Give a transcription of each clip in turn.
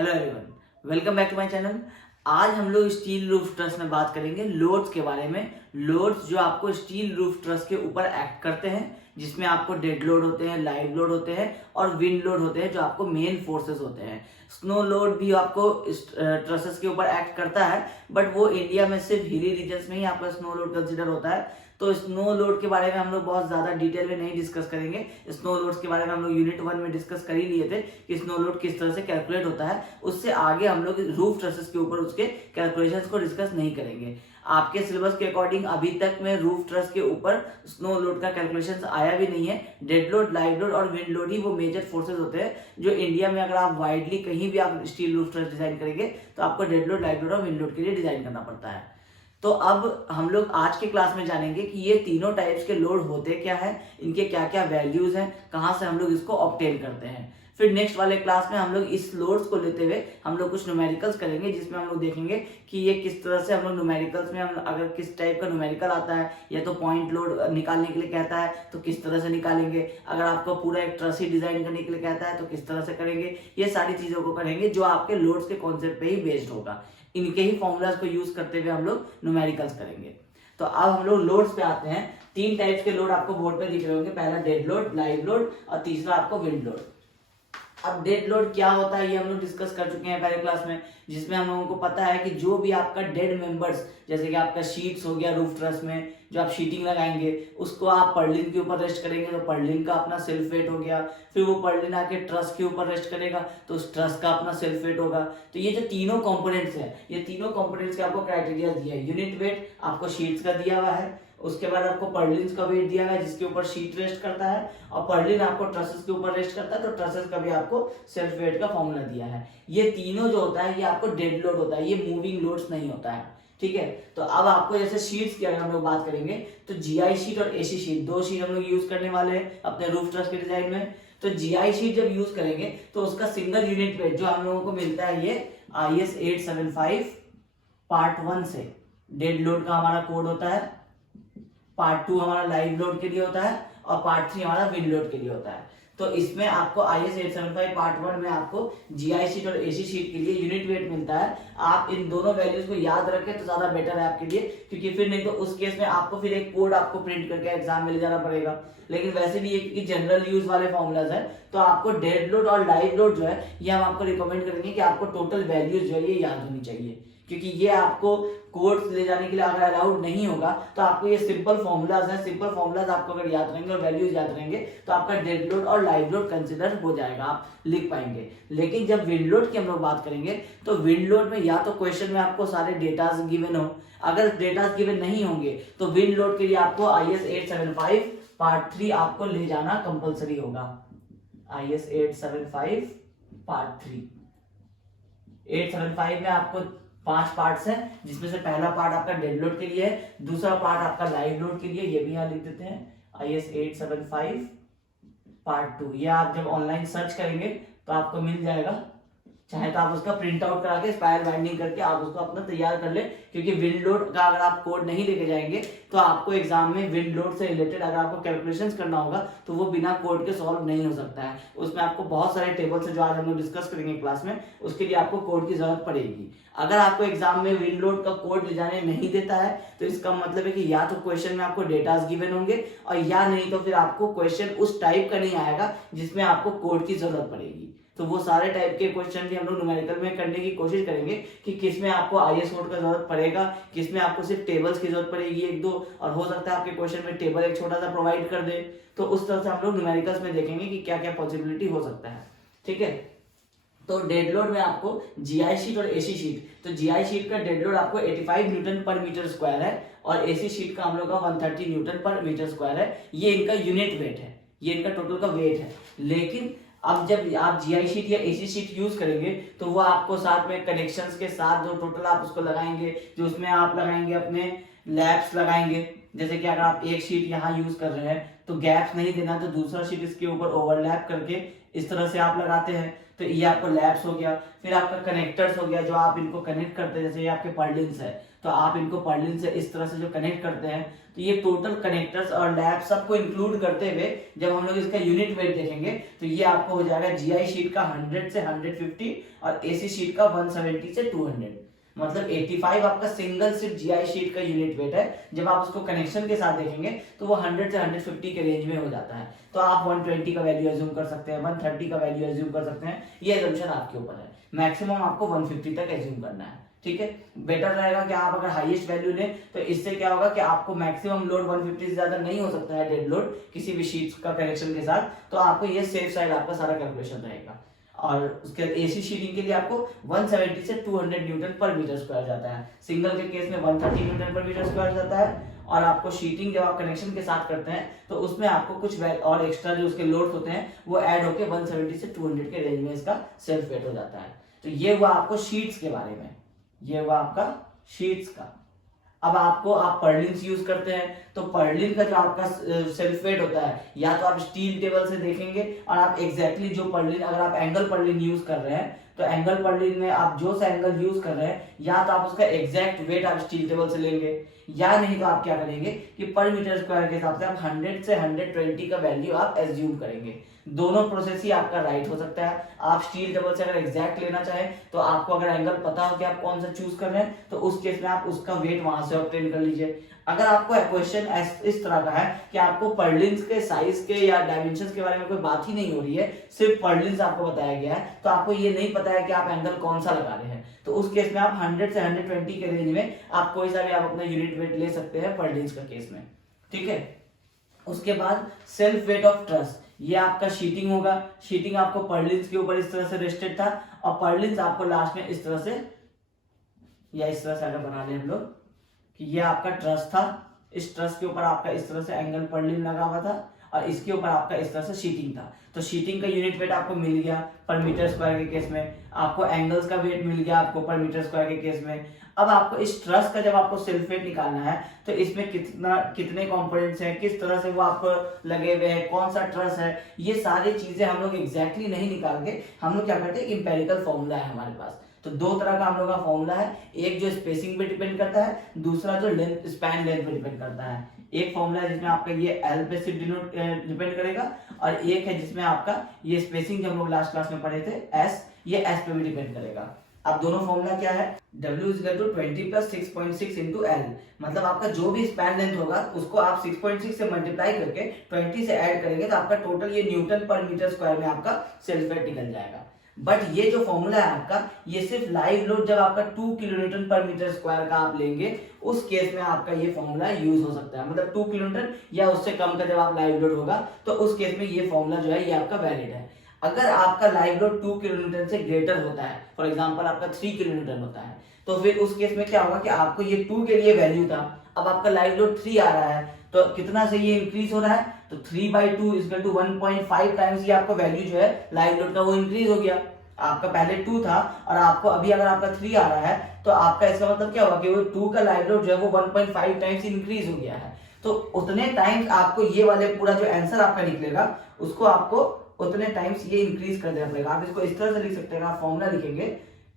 Hello everyone, welcome back to my channel. आज हम लोग स्टील रूफ ट्रस में बात करेंगे लोड्स के बारे में। लोड्स जो आपको स्टील रूफ ट्रस के ऊपर एक्ट करते हैं, जिसमें आपको डेड लोड होते हैं, लाइव लोड होते हैं और विंड लोड होते हैं, जो आपको मेन फोर्सेस होते हैं। स्नो लोड भी आपको ट्रसेस के ऊपर एक्ट करता है, बट वो इंडिया में सिर्फ हिली रीजन्स में ही आपका स्नो लोड कंसिडर होता है। तो स्नो लोड के बारे में हम लोग बहुत ज्यादा डिटेल में नहीं डिस्कस करेंगे। स्नो लोड्स के बारे में हम लोग यूनिट 1 में डिस्कस कर ही लिए थे कि स्नो लोड किस तरह से कैलकुलेट होता है। उससे आगे हम लोग रूफ ट्रसेस के ऊपर उसके कैलकुलेशंस को डिस्कस नहीं करेंगे। आपके सिलेबस के अकॉर्डिंग अभी तक में रूफ ट्रस के ऊपर स्नो लोड का कैलकुलेशन आया भी नहीं है। डेड लोड, लाइव लोड और विंड लोड ही वो मेजर फोर्सेज होते हैं जो इंडिया में अगर आप वाइडली कहीं भी आप स्टील रूफ ट्रस डिजाइन करेंगे तो आपको डेड लोड, लाइव लोड और विंड लोड के लिए डिजाइन करना पड़ता है। तो अब हम लोग आज के क्लास में जानेंगे कि ये तीनों टाइप्स के लोड होते क्या हैं, इनके क्या क्या वैल्यूज हैं, कहाँ से हम लोग इसको ऑब्टेन करते हैं। फिर नेक्स्ट वाले क्लास में हम लोग इस लोड्स को लेते हुए हम लोग कुछ न्यूमेरिकल्स करेंगे, जिसमें हम लोग देखेंगे कि ये किस तरह से हम लोग न्यूमेरिकल्स में हम अगर किस टाइप का न्यूमेरिकल आता है या तो पॉइंट लोड निकालने के लिए कहता है तो किस तरह से निकालेंगे, अगर आपको पूरा एक ट्रस ही डिजाइन करने के लिए कहता है तो किस तरह से करेंगे। ये सारी चीजों को करेंगे जो आपके लोड्स के कॉन्सेप्ट पे ही बेस्ड होगा। इनके ही फॉर्मूलाज को यूज करते हुए हम लोग न्यूमेरिकल्स करेंगे। तो अब हम लोग लोड्स पे आते हैं। तीन टाइप्स के लोड आपको बोर्ड पे दिख रहे होंगे, पहला डेड लोड, लाइव लोड और तीसरा आपको विंड लोड। अब डेड लोड क्या होता है ये हम लोग डिस्कस कर चुके हैं पहले क्लास में, जिसमें हम लोगों को पता है कि जो भी आपका डेड मेंबर्स, जैसे कि आपका शीट्स हो गया रूफ ट्रस में, जो आप शीटिंग लगाएंगे उसको आप पर्लिन के ऊपर रेस्ट करेंगे तो पर्लिन का अपना सेल्फ वेट हो गया। फिर वो पर्लिन आके ट्रस के ऊपर रेस्ट करेगा तो उस ट्रस का अपना सेल्फ वेट होगा। तो ये जो तीनों कंपोनेंट्स है, ये तीनों कंपोनेंट्स के आपको क्राइटेरिया दिया है। यूनिट वेट आपको शीट्स का दिया हुआ है, उसके बाद आपको पर्लिन्स का वेट दिया हुआ है जिसके ऊपर शीट रेस्ट करता है, और पर्लिन आपको ट्रसेस के ऊपर रेस्ट करता है तो ट्रसेस का भी आपको सेल्फ वेट का फॉर्मूला दिया है। ये तीनों जो होता है ये आपको डेड लोड होता है, ये मूविंग लोड्स नहीं होता है। ठीक है, तो अब आपको जैसे शीट्स की अगर हम लोग बात करेंगे तो जीआई शीट और एसी शीट, दो शीट हम लोग यूज करने वाले हैं अपने रूफ ट्रस के डिजाइन में। तो जीआई शीट जब यूज करेंगे तो उसका सिंगल यूनिट वेट जो हम लोगों को मिलता है ये IS 875 पार्ट 1 से डेड लोड का हमारा कोड होता है, पार्ट 2 हमारा लाइव लोड के लिए होता है और पार्ट 3 हमारा विंड लोड के लिए होता है। तो इसमें आपको IS 875 पार्ट 1 में आपको जीआई शीट और एसी शीट के लिए यूनिट वेट मिलता है। आप इन दोनों वैल्यूज को याद रखें तो ज्यादा बेटर है आपके लिए, क्योंकि फिर नहीं तो उस केस में आपको फिर एक कोड आपको प्रिंट करके एग्जाम में ले जाना पड़ेगा। लेकिन वैसे भी ये जनरल यूज वाले फॉर्मूलाज है, तो आपको डेड लोड और लाइव लोड जो है ये हम आपको रिकमेंड करेंगे कि आपको टोटल वैल्यूज जो है ये याद होनी चाहिए, क्योंकि ये आपको कोर्स ले जाने के लिए अगर अलाउड नहीं होगा तो आपको ये सिंपल फॉर्मूलाज हैं, सिंपल फॉर्मूलाज आपको अगर याद रहेंगे और वैल्यूज याद रहेंगे तो आपका डेड लोड और लाइव लोड कंसिडर हो जाएगा, आप लिख पाएंगे। लेकिन जब विंड लोड की हम लोग बात करेंगे तो विंड लोड में या तो क्वेश्चन में आपको सारे डेटाज गिवन हो, अगर डेटाज गिवन नहीं होंगे तो विंड लोड के लिए आपको IS 875 पार्ट 3 आपको ले जाना कंपलसरी होगा। IS 875 पार्ट 3, 875 में आपको 5 पार्ट्स हैं, जिसमें से पहला पार्ट आपका डेड लोड के लिए है, दूसरा पार्ट आपका लाइव लोड के लिए, ये भी यहाँ लिख देते हैं IS 875 पार्ट 2। ये आप जब ऑनलाइन सर्च करेंगे तो आपको मिल जाएगा, चाहे तो आप उसका प्रिंट आउट करा के स्पाइरल बाइंडिंग करके आप उसको अपना तैयार कर ले, क्योंकि विंड लोड का अगर आप कोड नहीं लेके जाएंगे तो आपको एग्जाम में विंड लोड से रिलेटेड अगर आपको कैलकुलेशंस करना होगा तो वो बिना कोड के सॉल्व नहीं हो सकता है। उसमें आपको बहुत सारे टेबल्स है जो आज हम लोग डिस्कस करेंगे क्लास में, उसके लिए आपको कोड की जरूरत पड़ेगी। अगर आपको एग्जाम में विंड लोड का कोड ले जाने नहीं देता है तो इसका मतलब है कि या तो क्वेश्चन में आपको डेटास गिवन होंगे और या नहीं तो फिर आपको क्वेश्चन उस टाइप का नहीं आएगा जिसमें आपको कोड की जरूरत पड़ेगी। तो वो सारे टाइप के क्वेश्चन भी हम लोग न्यूमेरिकल में करने की कोशिश करेंगे कि किसमें आपको IS कोड का जरूरत पड़ेगा, किसमें आपको सिर्फ टेबल्स की जरूरत पड़ेगी एक दो, और हो सकता है आपके क्वेश्चन में टेबल एक छोटा सा प्रोवाइड कर दे। तो उस तरह से हम लोग न्यूमेरिकल्स में देखेंगे कि क्या क्या पॉसिबिलिटी हो सकता है। ठीक है, तो डेड लोड में आपको जीआई शीट और एसी शीट, तो जीआई शीट का डेड लोड आपको 85 न्यूटन पर मीटर स्क्वायर है और एसी शीट का हम लोग का 130 न्यूटन पर मीटर स्क्वायर है। ये इनका यूनिट वेट है, ये इनका टोटल का वेट है। लेकिन अब जब आप जीआई शीट या एसी शीट यूज करेंगे तो वो आपको साथ में कनेक्शंस के साथ जो टोटल आप उसको लगाएंगे, जो उसमें आप लगाएंगे अपने लैप्स लगाएंगे। जैसे कि अगर आप एक शीट यहाँ यूज कर रहे हैं तो गैप्स नहीं देना, तो दूसरा शीट इसके ऊपर ओवरलैप करके इस तरह से आप लगाते हैं, तो ये आपको लैप्स हो गया। फिर आपका कनेक्टर्स हो गया जो आप इनको कनेक्ट करते हैं, जैसे ये आपके पर्लिन्स है तो आप इनको पर्लिन से इस तरह से जो कनेक्ट करते हैं, तो ये टोटल कनेक्टर्स और लैब सबको इंक्लूड करते हुए जब हम लोग इसका यूनिट वेट देखेंगे तो ये आपको हो जाएगा जीआई शीट का 100 से 150 और एसी शीट का 170 से 200, मतलब 85 आपका सिंगल सिर्फ जीआई शीट का यूनिट वेट है। जब आप उसको कनेक्शन के साथ देखेंगे तो वो 100 से 150 के रेंज में हो जाता है। तो आप 120 का वैल्यू एज्यूम कर सकते हैं, 130 का वैल्यू एज्यूम कर सकते हैं, ये एजम्पशन आपके ऊपर है। मैक्सिमम आपको 150 तक एज्यूम करना है, ठीक है। बेटर रहेगा कि आप अगर हाईएस्ट वैल्यू लें तो इससे क्या होगा कि आपको मैक्सिमम लोड 150 से ज्यादा नहीं हो सकता है डेड लोड किसी भी शीट का कनेक्शन के साथ, तो आपको ये सेफ साइड आपका सारा कैलकुलेशन रहेगा। और उसके एसी शीटिंग के लिए आपको 170 से 200 न्यूटन पर मीटर स्क्वायर जाता है, सिंगल के केस में 130 न्यूटन पर मीटर स्क्वायर जाता है। और आपको शीटिंग जब आप कनेक्शन के साथ करते हैं तो उसमें आपको कुछ और एक्स्ट्रा जो उसके लोड्स होते हैं वो ऐड होके 170 से 200 के रेंज में इसका सेल्फ वेट हो जाता है। तो ये हुआ आपको शीट्स के बारे में, ये हुआ आपका शीट्स का। अब आपको आप पर्लिन्स यूज करते हैं तो पर्लिन का जो आपका सेल्फ वेट होता है, या तो आप स्टील टेबल से देखेंगे और आप एग्जैक्टली जो पर्लिन, अगर आप एंगल पर्लिन यूज कर रहे हैं तो एंगल पर्लिन में आप जो सा एंगल यूज कर रहे हैं या तो आप उसका एग्जैक्ट वेट आप स्टील टेबल से लेंगे, या नहीं तो आप क्या करेंगे कि पर मीटर स्क्वायर के हिसाब से आप 100 से 120 का वैल्यू आप एज्यूम करेंगे। दोनों प्रोसेस ही आपका राइट हो सकता है। आप स्टील टेबल से अगर एग्जैक्ट लेना चाहें तो आपको अगर एंगल पता हो कि आप कौन सा चूज कर रहे हैं तो उस केस में आप उसका वेट वहां से ऑब्टेन कर लीजिए। अगर आपको क्वेश्चन इस तरह का है कि आपको पर्लिन्स के साइज के या डायमेंशंस के बारे में कोई बात ही नहीं हो रही है, सिर्फ पर्लिन्स आपको बताया गया है, तो आपको ये नहीं पता है कि आप एंगल कौन सा लगा रहे हैं, तो उस केस में आप 100 से 120 के रेंज में आप कोई सा भी आप अपना यूनिट वेट ले सकते हैं पर्लिन्स का केस में, ठीक है। उसके बाद सेल्फ वेट ऑफ ट्रस, ये आपका शीटिंग होगा। शीटिंग आपको पर्लिन्स के ऊपर इस तरह से रेस्टेड था और पर्लिन्स आपको लास्ट में इस तरह से या इस तरह से अगर बना लें हम लोग कि ये आपका ट्रस था, इस ट्रस के ऊपर आपका इस तरह से एंगल पर्लिन लगा हुआ था और इसके ऊपर आपका इस तरह से शीटिंग था। तो शीटिंग का यूनिट वेट आपको मिल गया पर मीटर स्क्वायर के केस में, आपको एंगल्स का वेट मिल गया आपको पर मीटर स्क्वायर के केस में। अब आपको इस ट्रस का जब आपको सेल्फ वेट निकालना है तो इसमें कितने कंपोनेंट्स हैं, किस तरह से वो आपको लगे हुए हैं, कौन सा ट्रस है, ये सारी चीजें हम लोग एग्जैक्टली नहीं निकाल के हम लोग क्या करते हैं, इंपेरिकल फॉर्मूला है हमारे पास। तो दो तरह का हम लोग का फॉर्मूला है, एक जो स्पेसिंग पे डिपेंड करता है, दूसरा जो लेंथ स्पैन लेंथ पे डिपेंड करता है। एक फॉर्मूला है जिसमें आपका ये एल पे सिर्फ डिपेंड करेगा और एक है जिसमें आपका ये स्पेसिंग जो हम लोग लास्ट क्लास में पढ़े थे एस, ये एस पे भी डिपेंड करेगा। अब दोनों फॉर्मूला क्या है, W = 20 + 6.6 × L, मतलब आपका जो भी स्पैन लेंथ होगा उसको आप 6.6 से मल्टीप्लाई करके 20 से ऐड करेंगे तो आपका टोटल ये न्यूटन पर मीटर स्क्वायर में आपका सेल्फ वेट निकल जाएगा। बट ये जो फॉर्मूला है आपका, ये सिर्फ लाइव लोड जब आपका 2 किलोन्यूटन पर मीटर स्क्वायर का आप लेंगे उस केस में आपका ये फॉर्मूला यूज हो सकता है, मतलब 2 किलोन्यूटन या उससे कम का जब आप लाइव लोड होगा तो उस केस में ये फॉर्मूला जो है ये आपका वैलिड है। अगर आपका लाइव लोड 2 किलोन्यूटन से ग्रेटर होता है, फॉर एग्जांपल आपका 3 किलोन्यूटन होता है, तो फिर उस केस में क्या होगा कि आपको ये 2 के लिए वैल्यू था, अब आपका लाइव लोड 3 आ रहा है तो कितना से ये इंक्रीज हो रहा है, तो 3/2 = 1.5 टाइम्स ये आपका वैल्यू जो है लाइव लोड का वो इंक्रीज हो गया। आपका पहले 2 था और आपको अभी अगर आपका 3 आ रहा है तो आपका इसका मतलब क्या होगा कि वो 2 का लाइव लोड जो है वो 1.5 टाइम्स इंक्रीज हो गया है। तो उतने टाइम्स आपको ये वाले पूरा जो आंसर आपका निकलेगा उसको आपको उतने टाइम्स ये इंक्रीज कर देना पड़ेगा। आप इसको इस तरह से लिख सकते हैं, आप फॉर्मूला लिखेंगे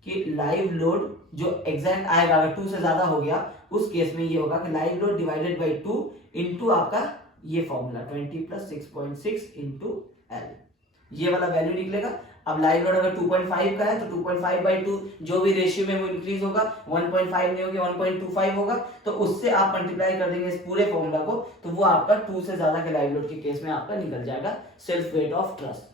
कि लाइव लोड जो एग्जैक्ट आएगा अगर 2 से ज्यादा हो गया उस केस में ये होगा कि live load divided by 2 into आपका ये फॉर्मूला 20 + 6.6 × L, ये वाला वैल्यू निकलेगा। अब लाइव लोड अगर 2.5 का है तो 2.5/2 जो भी रेशियो में वो इंक्रीज होगा, 1.5 नहीं होगी 1.25 होगा, तो उससे आप मल्टीप्लाई कर देंगे इस पूरे फॉर्मूला को तो वो आपका 2 से ज्यादा के लाइव लोड के केस में आपका निकल जाएगा सेल्फ वेट ऑफ ट्रस।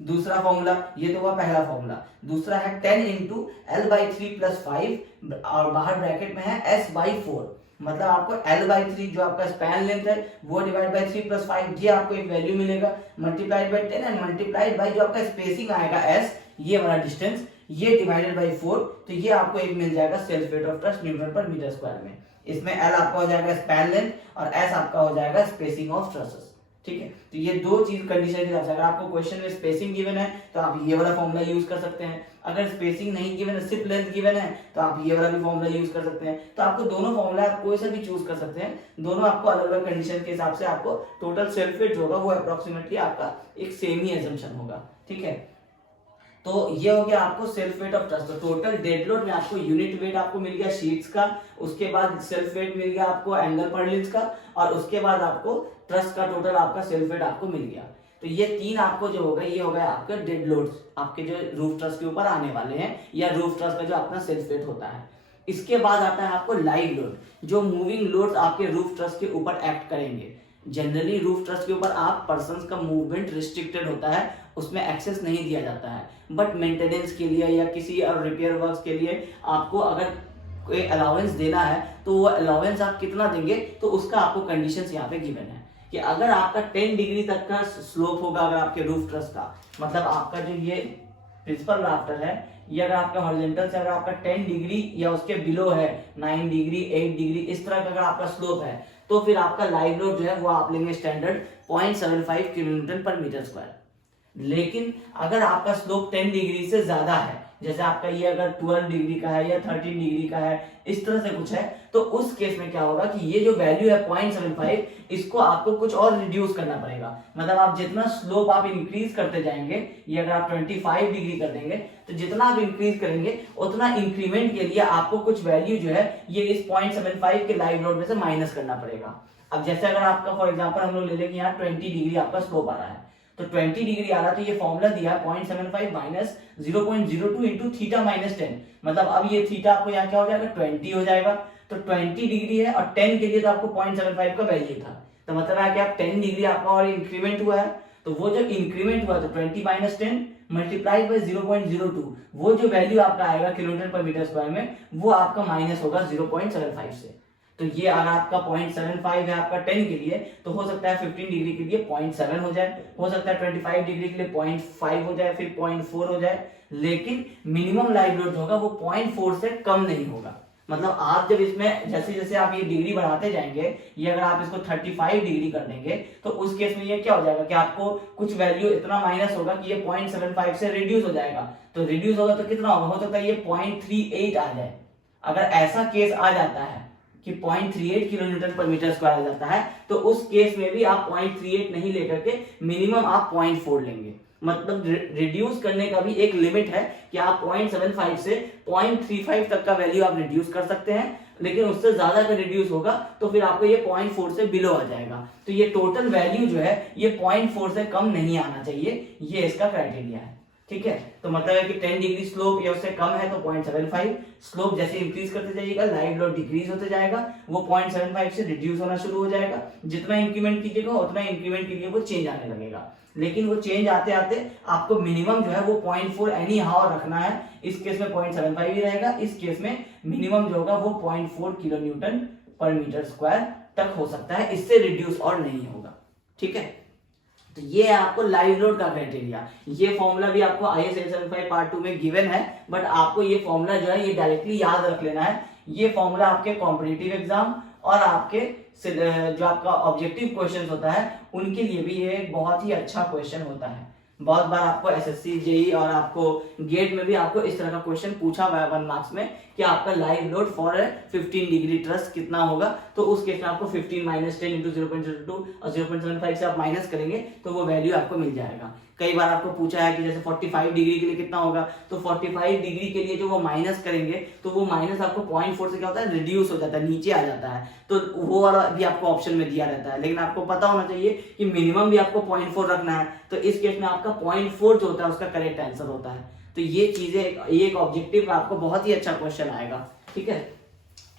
दूसरा फॉर्मूला, ये तो हुआ पहला फॉर्मूला। दूसरा है 10 × L/3 + 5 और बाहर ब्रैकेट में है S/4, मतलब आपको L/3 जो आपका स्पैन लेंथ है वो डिवाइड बाय 3 + 5 ये आपको एक वैल्यू मिलेगा, multiplied by 10 and multiplied by जो आपका स्पेसिंग आएगा S, ये वाला डिस्टेंस, ये डिवाइडेड बाय 4, तो ये आपको एक मिल जाएगा self weight of truss Newton पर मीटर स्क्वायर में। इसमें L आपका हो जाएगा स्पैन लेंथ और S आपका हो जाएगा स्पेसिंग ऑफ ट्रसेस, ठीक है। तो ये दो चीज कंडीशन के हिसाब से, अगर आपको क्वेश्चन में स्पेसिंग गिवन है तो आप ये वाला फॉर्मूला यूज कर सकते हैं, अगर स्पेसिंग नहीं गिवन है सिर्फ लेंथ गिवन है तो आप ये वाला भी फॉर्मूला यूज कर सकते हैं। तो आपको दोनों फॉर्मूला आप कोई सा भी चूज कर सकते हैं, दोनों आपको अलग अलग कंडीशन के हिसाब से आपको टोटल सेल्फ वेट होगा वो अप्रोक्सीमेटली आपका एक सेम ही असम्पशन होगा, ठीक है। तो ये हो गया आपको सेल्फ वेट ऑफ ट्रस। तो टोटल डेड लोड में आपको यूनिट वेट आपको मिल गया शीट्स का, उसके बाद सेल्फ वेट मिल गया आपको एंगल पर्लिन्स का, और उसके बाद आपको ट्रस का टोटल आपका सेल्फ वेट आपको मिल गया। तो ये तीन आपको जो होगा ये होगा आपका डेड लोड्स आपके जो रूफ ट्रस के ऊपर आने वाले हैं, या रूफ ट्रस का जो अपना सेल्फ वेट होता है। इसके बाद आता है आपको लाइव लोड, जो मूविंग लोड्स आपके रूफ ट्रस के ऊपर एक्ट करेंगे। जनरली रूफ ट्रस के ऊपर आप पर्सन्स का मूवमेंट रिस्ट्रिक्टेड होता है, उसमें एक्सेस नहीं दिया जाता है, बट मेंटेनेंस के लिए या किसी और रिपेयर वर्क्स के लिए आपको अगर कोई अलाउंस देना है तो वो अलाउंस आप कितना देंगे, तो उसका आपको कंडीशंस यहाँ पे गिवन है कि अगर आपका 10 डिग्री तक का स्लोप होगा अगर आपके रूफ ट्रस का, मतलब आपका जो ये प्रिंसिपल राफ्टर है ये अगर आपका हॉरिजॉन्टल से अगर आपका 10 डिग्री या उसके बिलो है 9 डिग्री 8 डिग्री इस तरह का अगर आपका स्लोप है, तो फिर आपका लाइव लोड जो है वो आप लेंगे स्टैंडर्ड 0.75 किलोन्यूटन पर मीटर स्क्वायर। लेकिन अगर आपका स्लोप 10 डिग्री से ज्यादा है, जैसे आपका ये अगर 12 डिग्री का है या 13 डिग्री का है, इस तरह से कुछ है, तो उस केस में क्या होगा कि ये जो वैल्यू है 0.75 इसको आपको कुछ और रिड्यूस करना पड़ेगा। मतलब आप जितना स्लोप आप इंक्रीज करते जाएंगे, ये अगर आप 25 डिग्री कर देंगे तो जितना आप इंक्रीज करेंगे उतना इंक्रीमेंट के लिए आपको कुछ वैल्यू जो है ये इस 0.75 के लाइव लोड में से माइनस करना पड़ेगा। अब जैसे अगर आपका फॉर एग्जाम्पल हम लोग ले लें कि यहाँ 20 डिग्री आपका स्लोप आ रहा है, तो 20 डिग्री आ रहा है, तो ये फॉर्मूला दिया है 0.75 माइनस 0.02 इंटू थीटा माइनस 10, मतलब अब ये थीटा आपको यहाँ क्या हो जाएगा 20 हो जाएगा। तो 20 डिग्री है और 10 के लिए तो आपको 0.75 का वैल्यू था, तो मतलब है कि आप 10 डिग्री आपका और इंक्रीमेंट हुआ है, तो वो जो इंक्रीमेंट हुआ तो 20 माइनस 10 मल्टीप्लाइड बाई 0.02, वो जो वैल्यू आपका आएगा किलोमीटर पर मीटर स्क्वायर में, वो आपका माइनस होगा 0.75 से। तो ये अगर आपका 0.75 है आपका 10 के लिए, तो हो सकता है 15 डिग्री के लिए 0.7 हो जाए, हो सकता है 25 डिग्री के लिए 0.5 हो जाए, फिर 0.4 हो जाए, लेकिन मिनिमम लाइव लोड होगा वो 0.4 से कम नहीं होगा। मतलब आप जब इसमें जैसे जैसे आप ये डिग्री बढ़ाते जाएंगे, ये अगर आप इसको 35 डिग्री कर देंगे, तो उस केस में ये क्या हो जाएगा कि आपको कुछ वैल्यू इतना माइनस होगा कि ये 0.75 से रिड्यूस हो जाएगा। तो रिड्यूस होगा तो कितना होगा, हो सकता है ये 0.38 आ जाए। अगर ऐसा केस आ जाता है कि 0.38 किलोमीटर पर मीटर स्क्वायर आ जाता है, तो उस केस में भी आप 0.38 नहीं लेकर के मिनिमम आप 0.4 लेंगे। मतलब रिड्यूस करने का भी एक लिमिट है कि आप 0.75 से 0.35 तक का वैल्यू आप रिड्यूस कर सकते हैं, लेकिन उससे ज्यादा का रिड्यूस होगा तो फिर आपको ये 0.4 से बिलो आ जाएगा। तो ये टोटल वैल्यू जो है ये 0.4 से कम नहीं आना चाहिए, ये इसका क्राइटेरिया है। ठीक है, तो मतलब है कि 10 डिग्री स्लोप या उससे कम है तो 0.75, स्लोप जैसे इंक्रीज करते जाइएगा लाइव लोड डिक्रीज होते जाएगा, वो 0.75 से रिड्यूस होना शुरू हो जाएगा। जितना इंक्रीमेंट कीजिएगा उतना इंक्रीमेंट के लिए वो चेंज आने लगेगा, लेकिन वो चेंज आते आते आपको मिनिमम जो है वो 0.4 एनी हाउ रखना है। इस केस में 0.75 ही रहेगा, इस केस में मिनिमम जो होगा वो 0.4 किलो न्यूटन पर मीटर स्क्वायर तक हो सकता है, इससे रिड्यूस और नहीं होगा। ठीक है, तो ये है आपको लाइव लोड का क्राइटेरिया। ये फॉर्मूला भी आपको IS 875 पार्ट 2 में गिवन है, बट आपको ये फॉर्मूला जो है ये डायरेक्टली याद रख लेना है। ये फॉर्मूला आपके कॉम्पिटिटिव एग्जाम और आपके जो आपका ऑब्जेक्टिव क्वेश्चन होता है उनके लिए भी ये बहुत ही अच्छा क्वेश्चन होता है। बहुत बार आपको SSC JEE और आपको गेट में भी आपको इस तरह का क्वेश्चन पूछा हुआ है 1 मार्क्स में कि आपका live load for 15 degree truss कितना होगा, तो उस केस में आपको 15 माइनस 10 इंटू 0.02 और 0.75 से आप माइनस करेंगे तो वो वैल्यू आपको मिल जाएगा। कई बार आपको पूछा है कि जैसे 45 डिग्री के लिए कितना होगा, तो 45 डिग्री के लिए जो वो माइनस करेंगे तो वो माइनस आपको 0.4 से क्या होता है रिड्यूस हो जाता है, नीचे आ जाता है, तो वो वाला भी आपको ऑप्शन में दिया रहता है। लेकिन आपको पता होना चाहिए कि मिनिमम भी आपको 0.4 रखना है, तो इस केस में आपका 0.4 जो होता है उसका करेक्ट आंसर होता है। तो ये चीजें एक ऑब्जेक्टिव आपको बहुत ही अच्छा क्वेश्चन आएगा। ठीक है,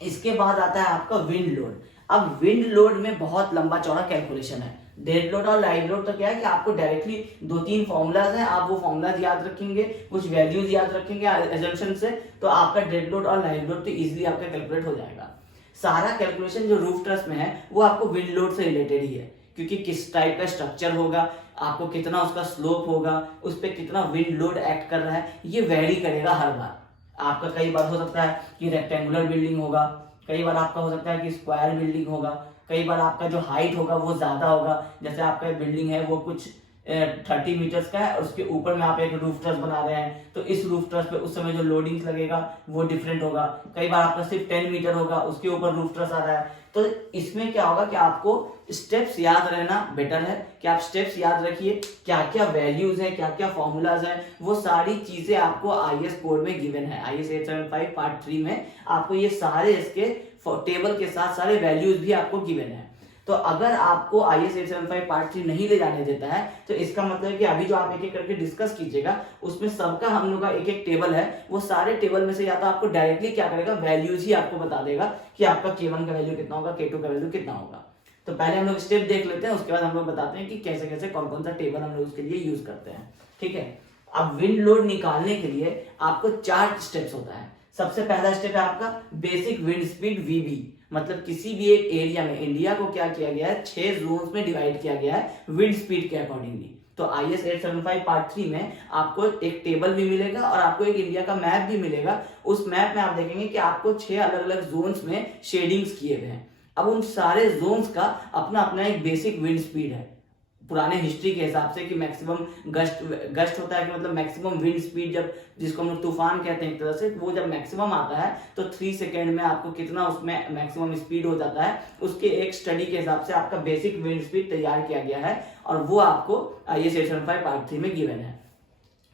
इसके बाद आता है आपका विंड लोड। अब विंड लोड में बहुत लंबा चौड़ा कैलकुलेशन है। डेड लोड और लाइव लोड तो क्या है कि आपको डायरेक्टली 2-3 फॉर्मूलाज हैं, आप वो फॉर्मूलाज याद रखेंगे, कुछ वैल्यूज याद रखेंगे एजम्पशन से, तो आपका डेड लोड और लाइव लोड तो इजीली आपका कैलकुलेट हो जाएगा। सारा कैलकुलेशन जो रूफ ट्रस में है वो आपको विंड लोड से रिलेटेड ही है, क्योंकि किस टाइप का स्ट्रक्चर होगा, आपको कितना उसका स्लोप होगा, उस पर कितना विंड लोड एक्ट कर रहा है, ये वेरी करेगा हर बार। आपका कई बार हो सकता है कि रेक्टेंगुलर बिल्डिंग होगा, कई बार आपका हो सकता है कि स्क्वायर बिल्डिंग होगा, कई बार आपका जो हाइट होगा वो ज्यादा होगा। जैसे आपका बिल्डिंग है वो कुछ 30 मीटर्स का है और उसके ऊपर में आप एक रूफ ट्रस बना रहे हैं, तो इस रूफ ट्रस पे उस समय जो लोडिंग लगेगा वो डिफरेंट होगा। कई बार आपका सिर्फ 10 मीटर होगा, उसके ऊपर रूफ ट्रस आ रहा है। तो इसमें क्या होगा कि आपको स्टेप्स याद रहना बेटर है कि आप स्टेप्स याद रखिए, क्या क्या वैल्यूज हैं, क्या क्या फॉर्मूलाज हैं, वो सारी चीजें आपको आईएस कोड में गिवन है। आईएस 875 पार्ट 3 में आपको ये सारे इसके टेबल के साथ सारे वैल्यूज भी आपको गिवन है। तो अगर आपको आईएस 875 पार्ट 3 नहीं ले जाने देता है तो इसका मतलब है कि अभी जो आप एक एक करके डिस्कस कीजिएगा उसमें सबका हम लोग का एक एक टेबल है, वो सारे टेबल में से या तो आपको डायरेक्टली क्या करेगा, वैल्यूज ही आपको बता देगा कि आपका K1 का वैल्यू कितना होगा, K2 का वैल्यू कितना होगा। तो पहले हम लोग स्टेप देख लेते हैं, उसके बाद हम लोग बताते हैं कि कैसे कैसे कौन कौन सा टेबल हम लोग उसके लिए यूज करते हैं। ठीक है, अब विंड लोड निकालने के लिए आपको 4 स्टेप्स होता है। सबसे पहला स्टेप है आपका बेसिक विंड स्पीड VB, मतलब किसी भी एक एरिया में इंडिया को क्या किया गया है, 6 जोन्स में डिवाइड किया गया है विंड स्पीड के अकॉर्डिंगली। तो आईएस 875 पार्ट 3 में आपको एक टेबल भी मिलेगा और आपको एक इंडिया का मैप भी मिलेगा। उस मैप में आप देखेंगे कि आपको 6 अलग अलग जोन्स में शेडिंग्स किए हुए हैं। अब उन सारे जोन्स का अपना अपना एक बेसिक विंड स्पीड है पुराने हिस्ट्री के हिसाब से कि मैक्सिमम गस्ट होता है कि मतलब मैक्सिमम विंड स्पीड जब, जिसको हम लोग तूफान कहते हैं एक तरह से, वो जब मैक्सिमम आता है तो 3 सेकेंड में आपको कितना उसमें मैक्सिमम स्पीड हो जाता है, उसके एक स्टडी के हिसाब से आपका बेसिक विंड स्पीड तैयार किया गया है और वो आपको आईएस 875 पार्ट 3 में गिवन है।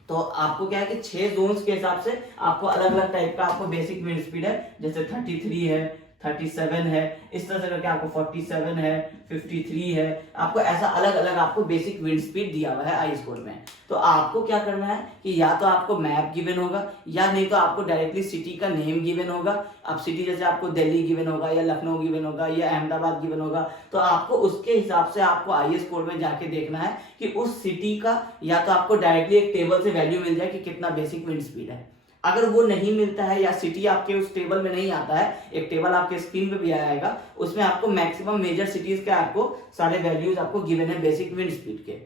तो आपको क्या है कि 6 जोन्स के हिसाब से आपको अलग अलग टाइप का आपको बेसिक विंड स्पीड है, जैसे 33 है, 37 है, इस तरह से करके आपको 47 है, 53 है, आपको ऐसा अलग अलग आपको बेसिक विंड स्पीड दिया हुआ है आईएस कोड में। तो आपको क्या करना है कि या तो आपको मैप गिवन होगा या नहीं तो आपको डायरेक्टली सिटी का नेम गिवन होगा। अब सिटी जैसे आपको दिल्ली गिवन होगा या लखनऊ गिवन होगा या अहमदाबाद गिवन होगा, तो आपको उसके हिसाब से आपको आईएस कोड में जाके देखना है कि उस सिटी का या तो आपको डायरेक्टली एक टेबल से वैल्यू मिल जाए कि कितना बेसिक विंड स्पीड है। अगर वो नहीं मिलता है या सिटी आपके उस टेबल में नहीं आता है, एक टेबल आपके स्क्रीन पे भी आएगा, उसमें आपको मैक्सिमम मेजर सिटीज के आपको सारे वैल्यूज आपको गिवन है बेसिक विंड स्पीड के।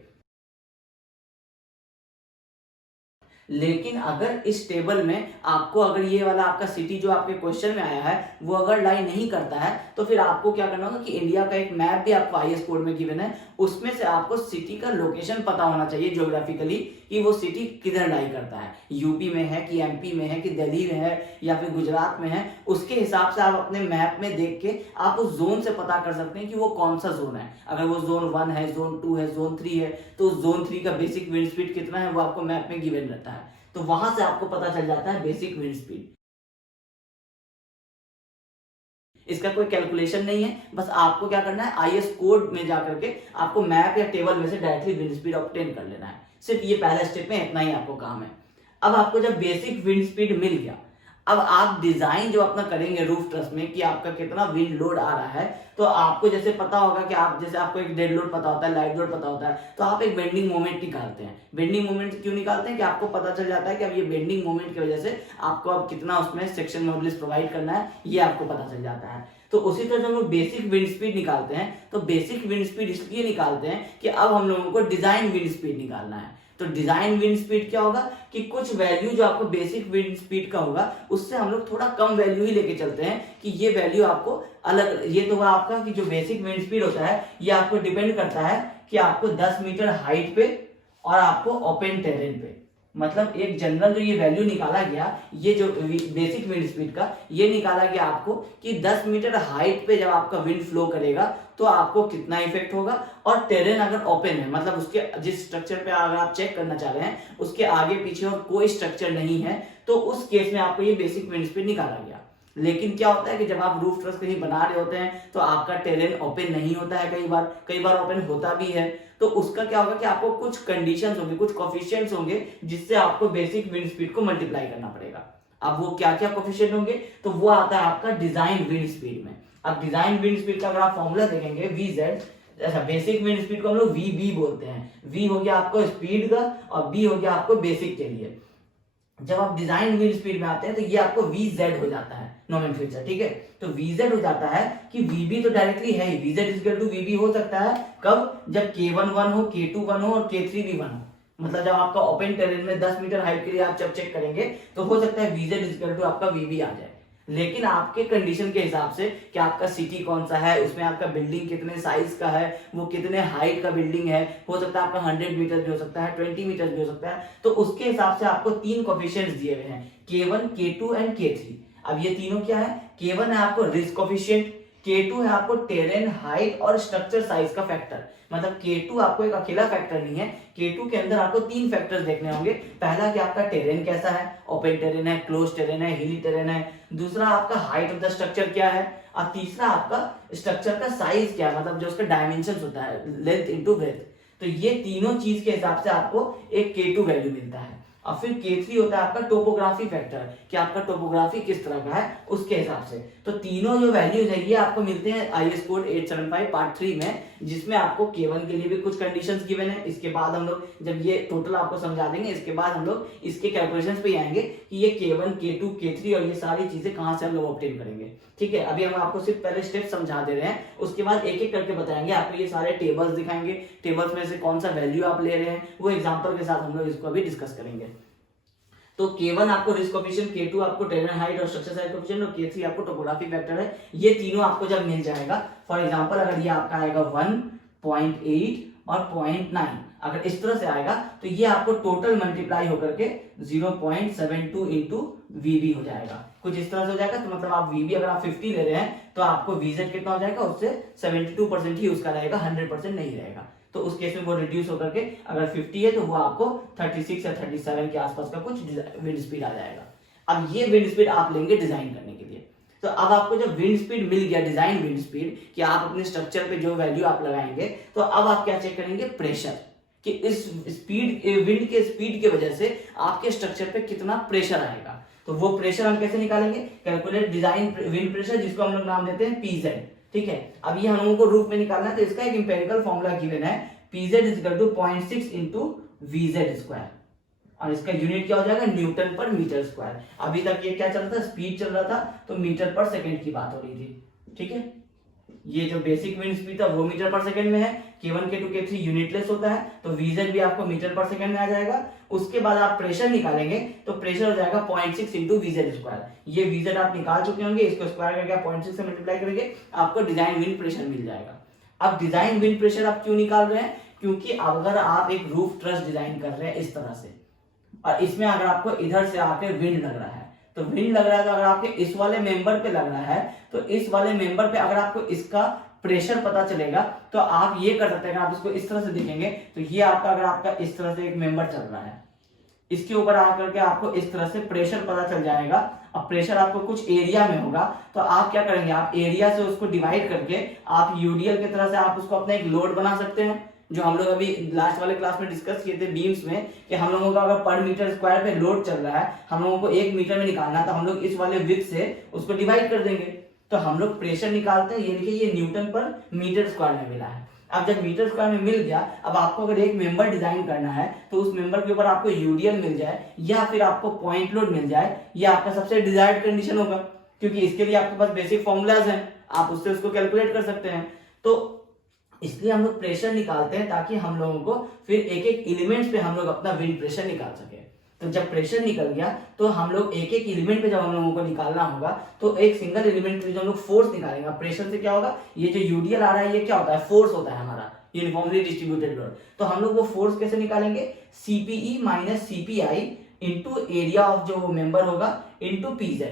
लेकिन अगर इस टेबल में आपको अगर ये वाला आपका सिटी जो आपके क्वेश्चन में आया है वो अगर लाई नहीं करता है तो फिर आपको क्या करना होगा कि इंडिया का एक मैप भी आपको आईएस कोड में गिवन है, उसमें से आपको सिटी का लोकेशन पता होना चाहिए ज्योग्राफिकली कि वो सिटी किधर लाई करता है, यूपी में है कि एमपी में है कि दिल्ली में है या फिर गुजरात में है। उसके हिसाब से आप अपने मैप में देख के आप उस जोन से पता कर सकते हैं कि वो कौन सा जोन है। अगर वो जोन 1 है, जोन 2 है, जोन 3 है, तो जोन 3 का बेसिक विंड स्पीड कितना है वो आपको मैप में गिवन रहता है, तो वहां से आपको पता चल जाता है बेसिक विंड स्पीड। इसका कोई कैलकुलेशन नहीं है, बस आपको क्या करना है आईएस कोड में जाकर के आपको मैप या टेबल में से डायरेक्टली विंड स्पीड ऑब्टेन कर लेना है। सिर्फ ये पहला स्टेप में इतना ही आपको काम है। अब आपको जब बेसिक विंड स्पीड मिल गया, अब आप डिजाइन जो अपना करेंगे रूफ ट्रस में कि आपका कितना विंड लोड आ रहा है, तो आपको जैसे पता होगा कि आप जैसे आपको एक डेड लोड पता होता है, लाइव लोड पता होता है, तो आप एक बेंडिंग मोमेंट निकालते हैं। बेंडिंग मोमेंट क्यों निकालते हैं कि आपको पता चल जाता है कि अब ये बेंडिंग मोमेंट की वजह से आपको अब कितना उसमें सेक्शन मॉडुलस प्रोवाइड करना है, ये आपको पता चल जाता है। तो उसी तरह जब हम लोग बेसिक विंड स्पीड निकालते हैं तो बेसिक विंड स्पीड इसलिए निकालते हैं कि अब हम लोगों को डिजाइन विंड स्पीड निकालना है। तो डिजाइन विंड स्पीड क्या होगा कि कुछ वैल्यू जो आपको बेसिक विंड स्पीड का होगा उससे हम लोग थोड़ा कम वैल्यू ही लेके चलते हैं कि ये वैल्यू आपको अलग, ये तो हुआ आपका कि जो बेसिक विंड स्पीड होता है ये आपको डिपेंड करता है कि आपको 10 मीटर हाइट पे और आपको ओपन टेरेन पे, मतलब एक जनरल जो ये वैल्यू निकाला गया, ये जो बेसिक विंड स्पीड का ये निकाला गया आपको कि 10 मीटर हाइट पे जब आपका विंड फ्लो करेगा तो आपको कितना इफेक्ट होगा, और टेरेन अगर ओपन है मतलब उसके जिस स्ट्रक्चर पे अगर आप चेक करना चाह रहे हैं उसके आगे पीछे और कोई स्ट्रक्चर नहीं है तो उस केस में आपको ये बेसिक विंड स्पीड निकाला गया। लेकिन क्या होता है कि जब आप रूफ ट्रस कहीं बना रहे होते हैं तो आपका टेरेन ओपन नहीं होता है, कई बार ओपन होता भी है, तो उसका क्या होगा कि आपको कुछ कंडीशंस होंगे, कुछ कोफिशिएंट्स होंगे जिससे आपको बेसिक विंड स्पीड को मल्टीप्लाई करना पड़ेगा। अब वो क्या क्या कोफिशिएंट होंगे, तो वो आता है आपका डिजाइन विंड स्पीड में। अब डिजाइन विंड स्पीड का अगर आप फॉर्मूला देखेंगे VZ, अच्छा बेसिक विंड स्पीड को हम लोग VB बोलते हैं। V हो गया आपको स्पीड का और B हो गया आपको बेसिक के लिए। जब आप डिजाइन विंड स्पीड में आते हैं तो ये आपको VZ हो जाता है नोमेनक्लेचर, ठीक है। तो VZ हो जाता है कि VB तो डायरेक्टली है ही, VZ इक्वल टू VB हो सकता है कब, जब K1 1 हो, K2 1 हो और K3 भी 1 हो, मतलब जब आपका ओपन टेरेन में 10 मीटर हाइट के लिए आप जब चेक करेंगे तो हो सकता है VZ इक्वल टू आपका VB आ जाए। लेकिन आपके कंडीशन के हिसाब से कि आपका सिटी कौन सा है, उसमें आपका बिल्डिंग कितने साइज का है, वो कितने हाइट का बिल्डिंग है, हो सकता है आपका 100 मीटर भी हो सकता है, 20 मीटर भी हो सकता है, तो उसके हिसाब से आपको 3 कोफिशिएंट्स दिए हुए हैं, K1, K2 एंड K3। अब ये तीनों क्या है, K1 है आपको रिस्क कोफिशिएंट, K2 है आपको टेरेन हाइट और स्ट्रक्चर साइज का फैक्टर। मतलब K2 आपको एक अकेला फैक्टर नहीं है, K2 के अंदर आपको 3 फैक्टर्स देखने होंगे। पहला कि आपका टेरेन कैसा है, ओपन टेरेन है, क्लोज टेरेन है, हिली टेरेन है। दूसरा आपका हाइट ऑफ द स्ट्रक्चर क्या है, और तीसरा आपका स्ट्रक्चर का साइज क्या है, मतलब जो उसका डायमेंशन होता है, लेंथ इंटू ब्रेथ। तो ये तीनों चीज के हिसाब से आपको एक K2 वैल्यू मिलता है। और फिर K3 होता है आपका टोपोग्राफी फैक्टर, कि आपका टोपोग्राफी किस तरह का है उसके हिसाब से। तो तीनों जो वैल्यूज है ये आपको मिलते हैं IS कोड 875 पार्ट 3 में, जिसमें आपको K1 के लिए भी कुछ कंडीशंस गिवन है। इसके बाद हम लोग जब ये टोटल आपको समझा देंगे, इसके बाद हम लोग इसके कैलकुलेशंस पे आएंगे कि ये K1, K2, K3 और ये सारी चीजें कहां से हम लोग ऑब्टेन करेंगे। ठीक है, अभी हम आपको सिर्फ पहले स्टेप समझा दे रहे हैं, उसके बाद एक एक करके बताएंगे, आपको ये सारे टेबल्स दिखाएंगे, टेबल्स में से कौन सा वैल्यू आप ले रहे हैं वो एग्जांपल के साथ हम लोग इसको अभी डिस्कस करेंगे। तो K1 आपको रिस्क कोफिशिएंट, K2 आपको टेरेन हाइट और स्ट्रक्चर साइज कोफिशिएंट और K3 आपको टोपोग्राफी फैक्टर है। ये तीनों आपको जब मिल जाएगा, फॉर एग्जांपल अगर ये आपका आएगा 1.8 और 0.9, अगर इस तरह से आएगा तो ये आपको टोटल मल्टीप्लाई होकर के 0.72 इंटू VB हो जाएगा। कुछ इस तरह से हो जाएगा। तो मतलब आप VB अगर आप 50 ले रहे हैं तो आपको VZ कितना हो जाएगा, उससे 72% ही उसका रहेगा, 100% नहीं रहेगा। तो उस केस में वो रिड्यूस होकर के अगर 50 है तो वो आपको 36 या 37 के आसपास का कुछ विंड स्पीड आ जाएगा। अब ये विंड स्पीड आप लेंगे डिजाइन करने के लिए। तो अब आपको जब विंड स्पीड मिल गया, डिजाइन विंड स्पीड, कि आप अपने स्ट्रक्चर पे जो वैल्यू आप लगाएंगे, तो अब आप क्या चेक करेंगे, प्रेशर, कि इस स्पीड, विंड के स्पीड की वजह से आपके स्ट्रक्चर पे कितना प्रेशर आएगा। तो वो प्रेशर हम कैसे निकालेंगे, कैलकुलेट डिजाइन विंड प्रेशर, जिसको हम लोग नाम देते हैं PZ। ठीक है, अब ये हम लोगों को रूप में निकालना है, तो इसका एक इंपेरिकल फॉर्मूला गिवन है, PZ equal to 0.6 into VZ square, और इसका यूनिट क्या हो जाएगा, न्यूटन पर मीटर स्क्वायर। अभी तक ये क्या चल रहा था, स्पीड चल रहा था, तो मीटर पर सेकंड की बात हो रही थी। ठीक है, ये जो बेसिक विंड स्पीड था वो मीटर पर सेकंड में है, K1, K2, K3 यूनिटलेस होता है, तो VZ भी आपको मीटर पर सेकंड में आ जाएगा। उसके बाद आप प्रेशर निकालेंगे तो प्रेशर हो जाएगा 0.6 इंटू VZ स्क्वायर। ये VZ आप निकाल चुके होंगे, इसको स्क्वायर करके 0.6 से मल्टीप्लाई करेंगे, आपको डिजाइन विंड प्रेशर मिल जाएगा। अब डिजाइन विंड प्रेशर आप क्यों निकाल रहे हैं, क्योंकि अगर आप एक रूफ ट्रस डिजाइन कर रहे हैं इस तरह से, और इसमें अगर आपको इधर से आके विंड लग रहा है, तो विंड लग रहा है, तो अगर आपके इस वाले मेंबर पे लग रहा है, तो इस वाले मेंबर पे अगर आपको इसका प्रेशर पता चलेगा तो आप ये कर सकते हैं। अगर आप इसको इस तरह से देखेंगे तो ये आपका, अगर आपका इस तरह से एक मेंबर चल रहा है, इसके ऊपर आकर के आपको इस तरह से प्रेशर पता चल जाएगा। अब प्रेशर आपको कुछ एरिया में होगा, तो आप क्या करेंगे, आप एरिया से उसको डिवाइड करके आप यूडीएल की तरह से आप उसको अपना एक लोड बना सकते हैं, जो हम लोग अभी लास्ट वाले क्लास में डिस्कस किए थे बीम्स में, कि हम लोगों का अगर पर मीटर स्क्वायर पे लोड चल रहा है, हम लोगों को 1 मीटर में निकालना है, तो हम लोग इस वाले विड्थ से उसको डिवाइड कर देंगे, तो हम लोग प्रेशर निकालते हैं। ये देखिए, ये न्यूटन पर मीटर स्क्वायर में मिला है। अब जब मीटर स्क्वायर में मिल गया, अब आपको अगर एक मेंबर डिजाइन करना है तो उस मेंबर के ऊपर आपको यूडीएल मिल जाए या फिर आपको पॉइंट लोड मिल जाए, ये आपका सबसे डिजायर्ड कंडीशन होगा, क्योंकि इसके लिए आपके पास बेसिक फॉर्मूलाज हैं, आप उससे उसको कैलकुलेट कर सकते हैं। तो इसलिए हम लोग प्रेशर निकालते हैं ताकि हम लोगों को फिर एक एक एलिमेंट्स पे हम लोग अपना विंड प्रेशर निकाल सके। तो जब प्रेशर निकल गया तो हम लोग एक एक एलिमेंट पे जब हम लोगों को निकालना होगा, तो एक सिंगल एलिमेंट पे जो हम लोग फोर्स निकालेंगे, प्रेशर से क्या होगा, ये जो यूडीएल आ रहा है ये क्या होता है, फोर्स होता है हमारा, यूनिफॉर्मली डिस्ट्रीब्यूटेड लोड। तो हम लोग वो फोर्स कैसे निकालेंगे, CPE minus CPI into area of जो मेंबर होगा इंटू PZ।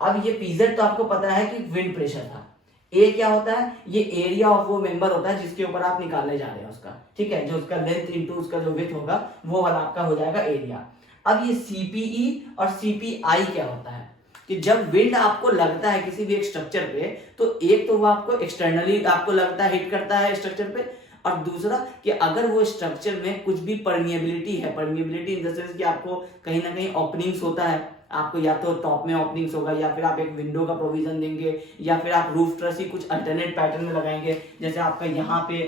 अब ये PZ तो आपको पता है कि विंड प्रेशर था, ए क्या होता है, ये एरिया ऑफ वो मेंबर होता है जिसके ऊपर आप निकालने जा रहे हैं उसका, ठीक है, जो उसका लेंथ इंटू उसका जो विड्थ होगा वो वाला आपका हो जाएगा एरिया। अब ये CPE और CPI क्या होता है, कि जब विंड आपको लगता है किसी भी एक स्ट्रक्चर पे, तो एक तो वो आपको एक्सटर्नली आपको लगता है, हिट करता है स्ट्रक्चर पे, और दूसरा कि अगर वो स्ट्रक्चर में कुछ भी परमिएबिलिटी है, परमिएबिलिटी इन द सेंस कि आपको कहीं ना कहीं ओपनिंग्स होता है, आपको या तो टॉप में ओपनिंग्स होगा, या फिर आप एक विंडो का प्रोविजन देंगे, या फिर आप रूफ ट्रस ही कुछ अल्टरनेट पैटर्न में लगाएंगे, जैसे आपका यहाँ पे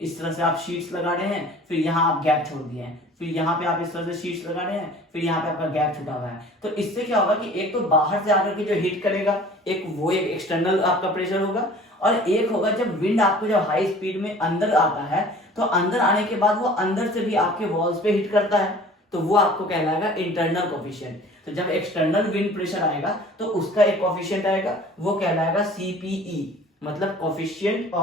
इस तरह से आप शीट्स लगा रहे हैं, फिर यहाँ आप गैप छोड़ दिए हैं, फिर यहाँ पे आप इस तरह से शीट्स लगा रहे हैं, फिर यहाँ पे आपका गैप छुटा हुआ है। तो इससे क्या होगा कि एक तो बाहर से आकर के जो हिट करेगा, एक वो एक एक्सटर्नल आपका प्रेशर होगा, और एक होगा जब विंड आपको जब हाई स्पीड में अंदर आता है, तो अंदर आने के बाद वो अंदर से भी आपके वॉल्स पे हिट करता है, तो वो आपको कहलाएगा इंटरनल कोफिशिएंट। तो जब एक्सटर्नल विंड प्रेशर आएगा तो उसका एक कोफिशिएंट आएगा, वो कहलाएगा CPE, मतलब कोफिशिएंट